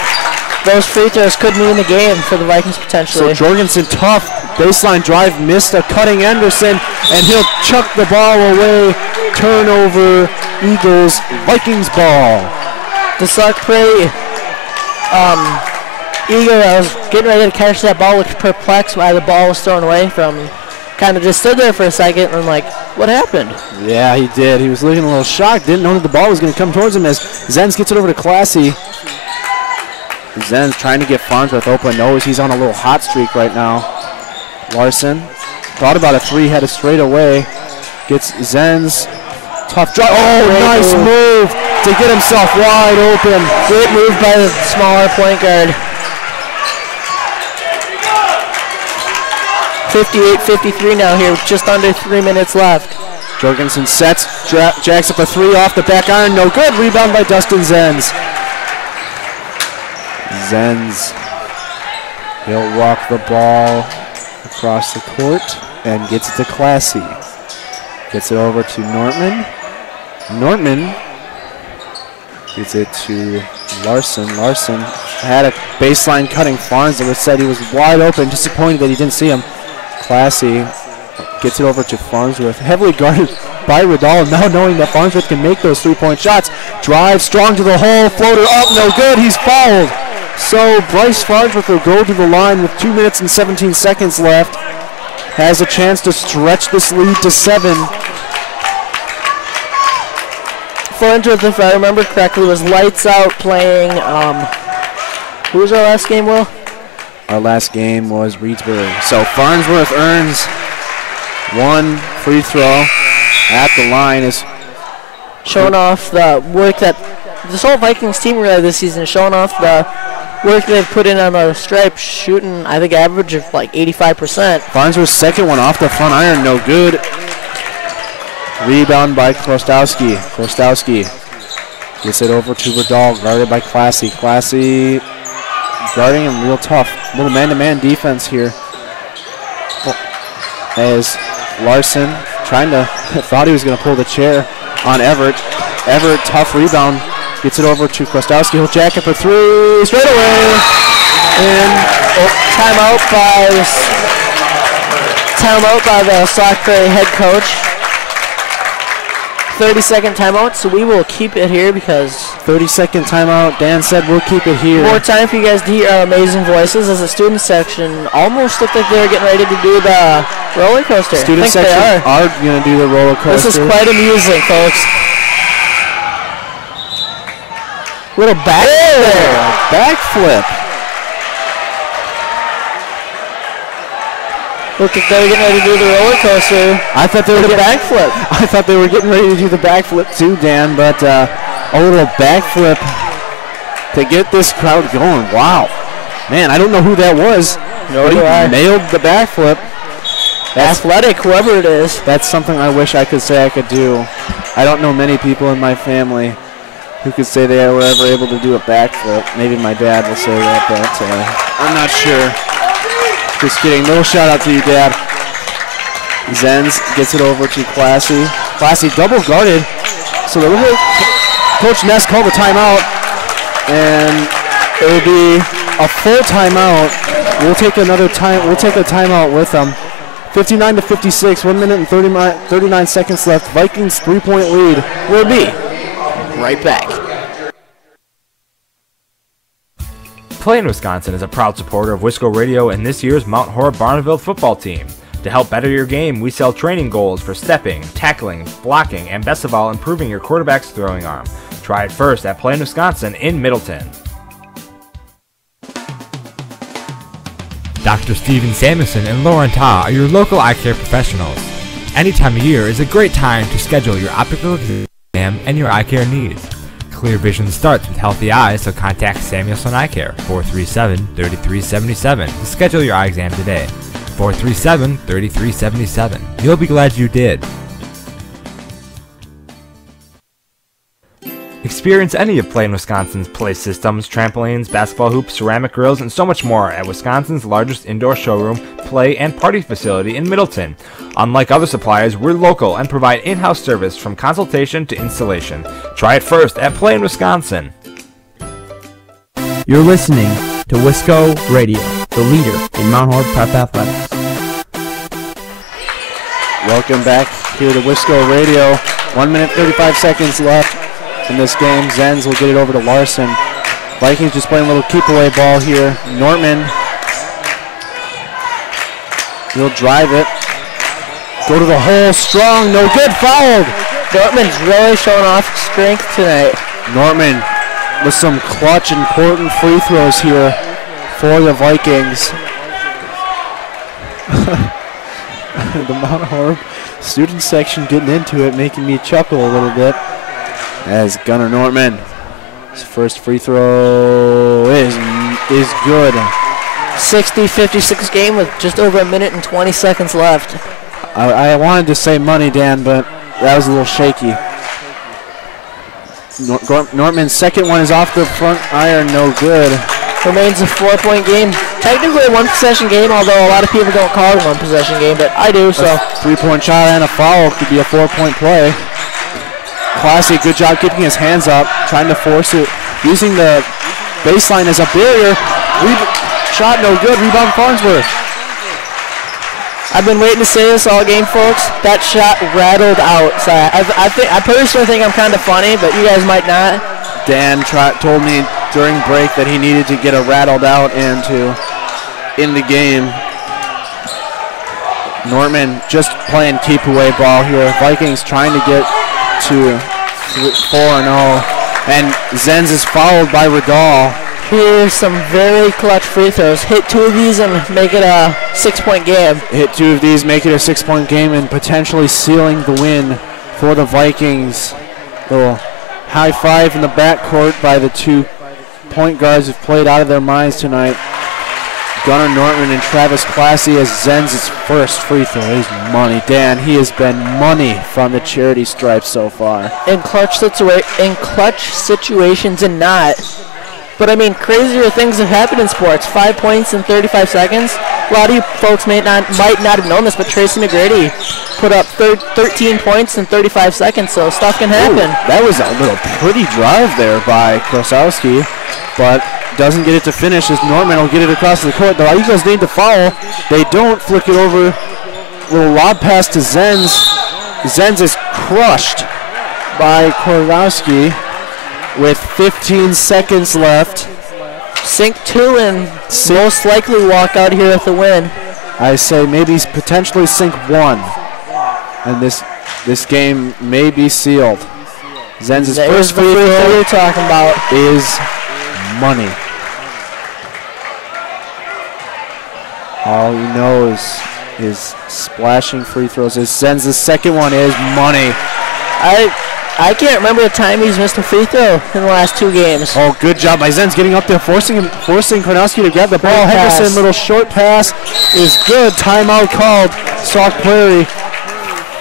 Those free throws could mean the game for the Vikings potentially. So Jorgensen, tough baseline drive, missed a cutting Anderson, and he'll chuck the ball away. Turnover, Eagles, Vikings ball. The Sauk Prairie Eagle that was getting ready to catch that ball looked perplexed why the ball was thrown away from him. Kind of just stood there for a second and like, what happened? Yeah, he did. He was looking a little shocked. Didn't know that the ball was going to come towards him as Zenz gets it over to Classy. Zenz trying to get Farnsworth open. Knows he's on a little hot streak right now. Larson thought about a three, had it straight away. Gets Zenz. Tough drive. Oh, nice move to get himself wide open. Great move by the smaller point guard. 58-53 now here, just under 3 minutes left. Jorgensen sets, jacks up a three off the back iron. No good. Rebound by Dustin Zenz. Zenz. He'll walk the ball across the court and gets it to Classy. Gets it over to Nortman. Nortman gets it to Larson. Larson had a baseline cutting Farnsworth, said he was wide open, disappointed that he didn't see him. Classy gets it over to Farnsworth, heavily guarded by Riddall, now knowing that Farnsworth can make those three-point shots. Drive strong to the hole, floater up, no good, he's fouled. So Bryce Farnsworth will go to the line with 2 minutes and 17 seconds left. Has a chance to stretch this lead to 7. Farnsworth, if I remember correctly, was lights out playing, who was our last game, Will? Our last game was Reedsbury. So Farnsworth earns one free throw at the line. Is showing off the work that this whole Vikings team really this season is showing off the work they've put in on the stripe, shooting, I think, average of like 85%. Farnsworth's second one off the front iron, no good. Rebound by Krostowski. Krostowski gets it over to Riddall, guarded by Classy. Classy guarding him real tough. Little man-to-man defense here. As Larson thought he was going to pull the chair on Everett. Everett, tough rebound, gets it over to Krostowski. He'll jack up a three straight away. And timeout by the Sauk Prairie head coach. 30-second timeout, so we will keep it here because 30-second timeout. Dan said we'll keep it here. More time for you guys to hear our amazing voices as the student section almost looked like they were getting ready to do the roller coaster. Student section are going to do the roller coaster. This is quite amusing, folks. Little backflip. Look like they were getting ready to do the roller coaster. I thought they were getting backflip. I thought they were getting ready to do the backflip too, Dan, but a little backflip to get this crowd going. Wow. Man, I don't know who that was. But he nailed the backflip. Athletic, whoever it is. That's something I wish I could say I could do. I don't know many people in my family who could say they were ever able to do a backflip. Maybe my dad will say that, but I'm not sure. Just kidding. Little shout out to you, Dad. Zenz gets it over to Classy. Classy double guarded. So the little Coach Ness called a timeout, and it will be a full timeout. We'll take another time. We'll take a timeout with them. 59-56, 1 minute and 39 seconds left. Vikings 3-point lead. We'll be right back. PlayN Wisconsin is a proud supporter of Wisco Radio and this year's Mount Horeb Barneville football team. To help better your game, we sell training goals for stepping, tackling, blocking, and best of all, improving your quarterback's throwing arm. Try it first at PlayN Wisconsin in Middleton. Dr. Steven Samuelson and Lauren Ta are your local eye care professionals. Any time of year is a great time to schedule your optical exam and your eye care needs. Clear vision starts with healthy eyes, so contact Samuelson Eye Care, 437-3377 to schedule your eye exam today. 437-3377. You'll be glad you did. Experience any of PlayN Wisconsin's play systems, trampolines, basketball hoops, ceramic grills, and so much more at Wisconsin's largest indoor showroom, play, and party facility in Middleton. Unlike other suppliers, we're local and provide in-house service from consultation to installation. Try it first at PlayN Wisconsin. You're listening to Wisco Radio, the leader in Mount Horeb Prep Athletics. Welcome back here to Wisco Radio. 1 minute 35 seconds left in this game. Zenz will get it over to Larson. Vikings just playing a little keep-away ball here. Nortman will drive it. Go to the hole, strong, no good, fouled. Nortman's really showing off strength tonight. Nortman with some clutch, important free throws here for the Vikings. The Mount Horeb student section getting into it, making me chuckle a little bit. As Gunnar Nortman, his first free throw is good. 60-56 game with just over a minute and 20 seconds left. I wanted to say money, Dan, but that was a little shaky. Nortman's second one is off the front iron, no good. Remains a 4-point game. Technically a one-possession game, although a lot of people don't call it a one-possession game, but I do, so. A 3-point shot and a foul could be a 4-point play. Classy, good job keeping his hands up, trying to force it, using the baseline as a barrier. Shot no good, rebound Farnsworth. I've been waiting to say this all game, folks. That shot rattled out. So I personally think I'm kind of funny, but you guys might not. Dan told me during break that he needed to get a rattled out and to end the game. Nortman just playing keep away ball here. Vikings trying to get to 4-0, and Zenz is followed by Radal. Here's some very clutch free throws. Hit 2 of these and make it a 6-point game. Hit 2 of these, make it a 6-point game, and potentially sealing the win for the Vikings. Little high five in the backcourt by the 2 point guards who've played out of their minds tonight. Gunnar Nortman and Travis Classy as Zenz's first free throw is money. Dan, he has been money from the charity stripe so far. In clutch situations and not. But I mean, crazier things have happened in sports. 5 points in 35 seconds. A lot of you folks might not have known this, but Tracy McGrady put up 13 points in 35 seconds, so stuff can happen. Ooh, that was a little pretty drive there by Krosowski, but doesn't get it to finish as Norman will get it across the court. The Eagles need to foul. They don't. Flick it over. Little lob pass to Zenz. Zenz is crushed by Krosowski with 15 seconds left. Sink 2 and most likely walk out here with the win. I say maybe potentially sink 1. And this game may be sealed. Zenz's There's first the free free throw throw you're talking about. is money. All he knows is splashing free throws. As Zenz's second one is money. I can't remember the time he's missed a free throw in the last 2 games. Oh, good job by Zenz getting up there, forcing Kornowski to grab the ball. Great Henderson, pass. little short pass is good. Timeout called. Sauk Prairie.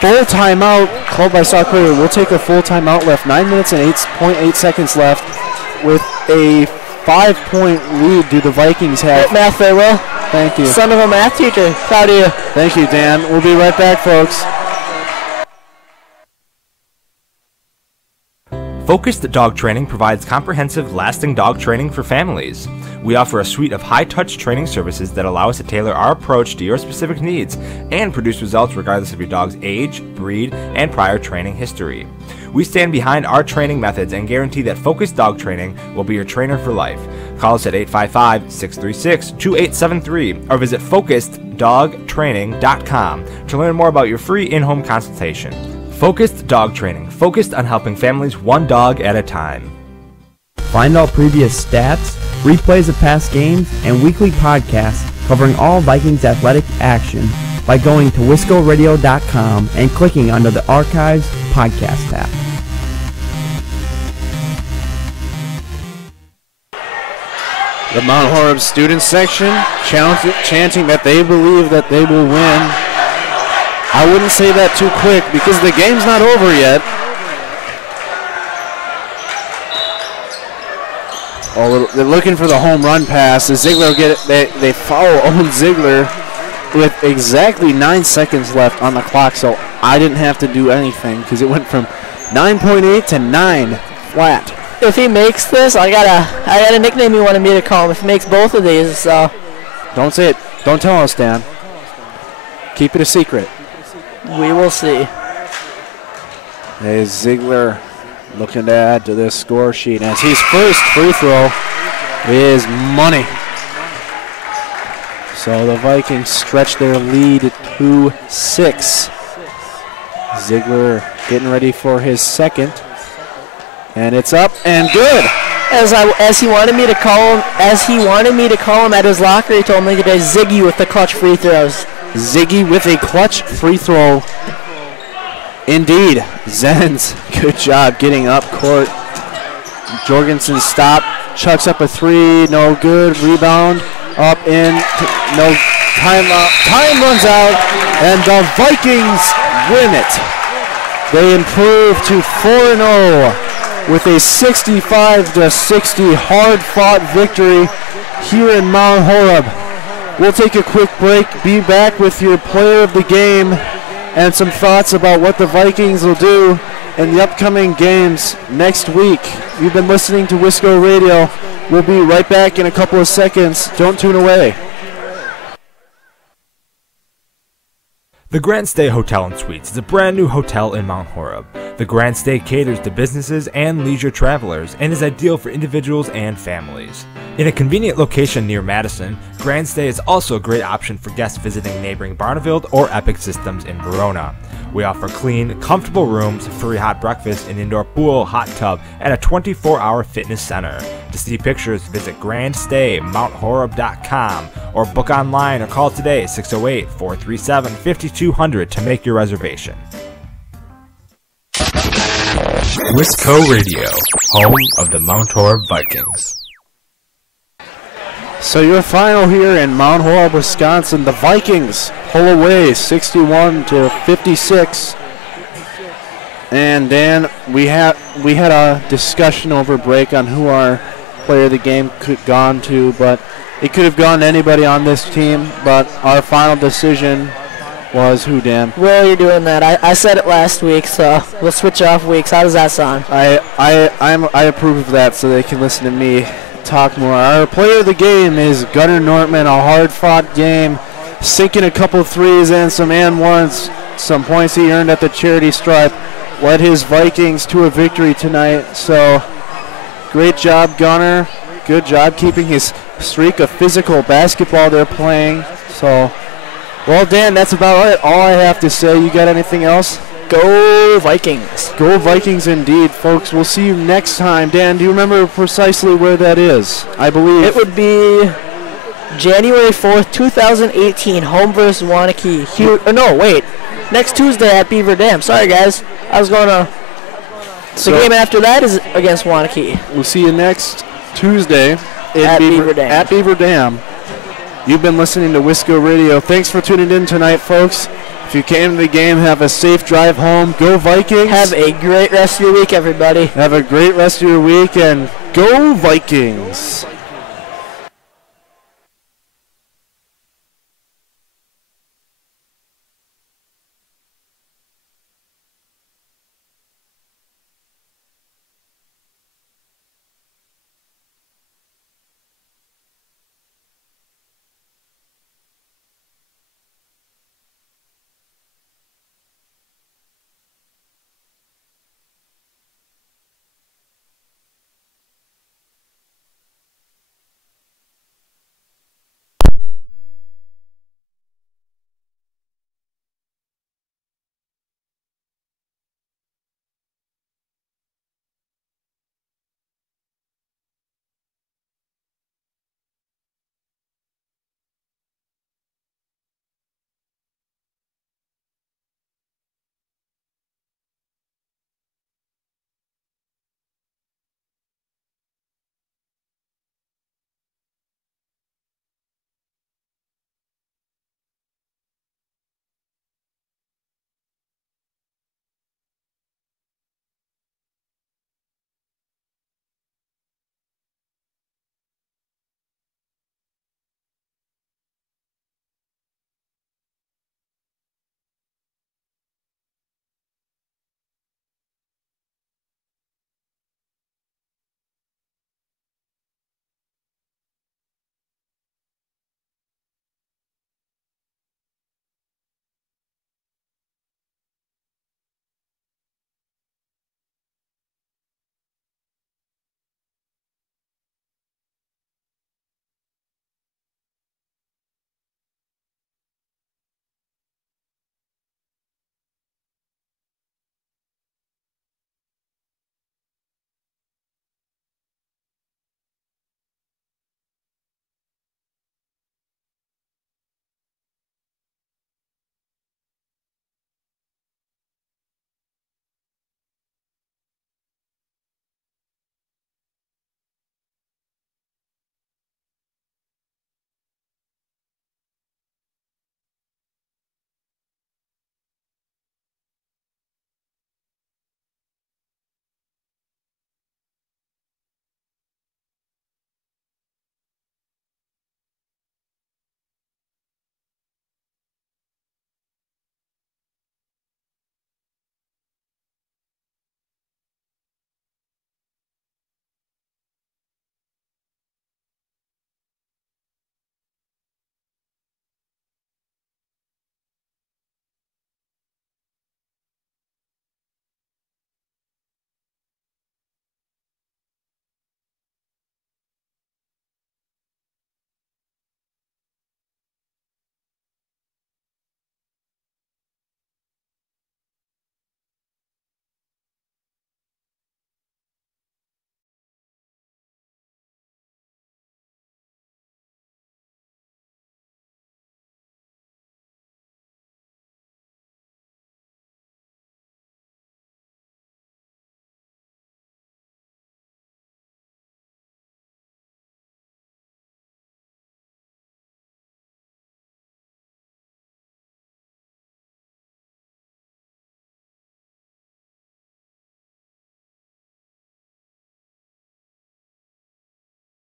Full timeout called by Sauk Prairie. We'll take a full timeout left. 9 minutes and 8.8 seconds left with a 5-point lead do the Vikings have. Great math there, Will. Thank you. Son of a math teacher. Proud of you. Thank you, Dan. We'll be right back, folks. Focused Dog Training provides comprehensive, lasting dog training for families. We offer a suite of high-touch training services that allow us to tailor our approach to your specific needs and produce results regardless of your dog's age, breed, and prior training history. We stand behind our training methods and guarantee that Focused Dog Training will be your trainer for life. Call us at 855-636-2873 or visit FocusedDogTraining.com to learn more about your free in-home consultation. Focused Dog Training, focused on helping families one dog at a time. Find all previous stats, replays of past games, and weekly podcasts covering all Vikings athletic action by going to wiscoradio.com and clicking under the Archives podcast tab. The Mount Horeb student section chanting that they believe that they will win. I wouldn't say that too quick because the game's not over yet. Oh, they're looking for the home run pass. The Ziegler they follow Owen Ziegler with exactly 9 seconds left on the clock, so I didn't have to do anything because it went from 9.8 to 9 flat. If he makes this, I got a nickname he wanted me to call him. If he makes both of these, so. Don't say it. Don't tell us, Dan. Keep it a secret. We will see. There's Ziegler looking to add to this score sheet as his first free throw is money. So the Vikings stretch their lead to 6. Ziegler getting ready for his second. And it's up and good. As he wanted me to call him at his locker, he told me today, Ziggy with the clutch free throws. Ziggy with a clutch free throw. Indeed. Zenz, good job getting up court. Jorgensen stop, chucks up a 3, no good. Rebound, up in, no time. Time runs out, and the Vikings win it. They improve to 4-0 with a 65-60 hard-fought victory here in Mount Horeb. We'll take a quick break, be back with your player of the game and some thoughts about what the Vikings will do in the upcoming games next week. You've been listening to Wisco Radio. We'll be right back in a couple of seconds. Don't tune away. The GrandStay Hotel and Suites is a brand new hotel in Mount Horeb. The GrandStay caters to businesses and leisure travelers and is ideal for individuals and families. In a convenient location near Madison, GrandStay is also a great option for guests visiting neighboring Barneveld or Epic Systems in Verona. We offer clean, comfortable rooms, free hot breakfast, an indoor pool, hot tub, and a 24-hour fitness center. To see pictures, visit GrandStayMountHoreb.com or book online or call today 608-437-5200 to make your reservation. Wisco Radio, home of the Mount Horeb Vikings. So your final here in Mount Horeb, Wisconsin, the Vikings pull away 61-56. And Dan, we had a discussion over break on who our player of the game could have gone to, but it could have gone to anybody on this team, but our final decision was who, Dan? Well, you're doing that. I said it last week, so we'll switch off weeks. How does that sound? I approve of that so they can listen to me talk more. Our player of the game is Gunnar Nortman, a hard-fought game, sinking a couple threes and some and ones, some points he earned at the charity stripe, led his Vikings to a victory tonight. So great job, Gunnar. Good job keeping his streak of physical basketball they're playing. So, well, Dan, that's about it. All I have to say. You got anything else? Go Vikings. Go Vikings indeed, folks. We'll see you next time. Dan, do you remember precisely where that is? I believe it would be January 4th, 2018, home versus Waunakee. No, wait. Next Tuesday at Beaver Dam. Sorry, guys. I was going to... The game after that is against Waunakee. We'll see you next Tuesday at Beaver Dam. At Beaver Dam. You've been listening to Wisco Radio. Thanks for tuning in tonight, folks. If you came to the game, have a safe drive home. Go Vikings. Have a great rest of your week, everybody. Have a great rest of your week, and go Vikings.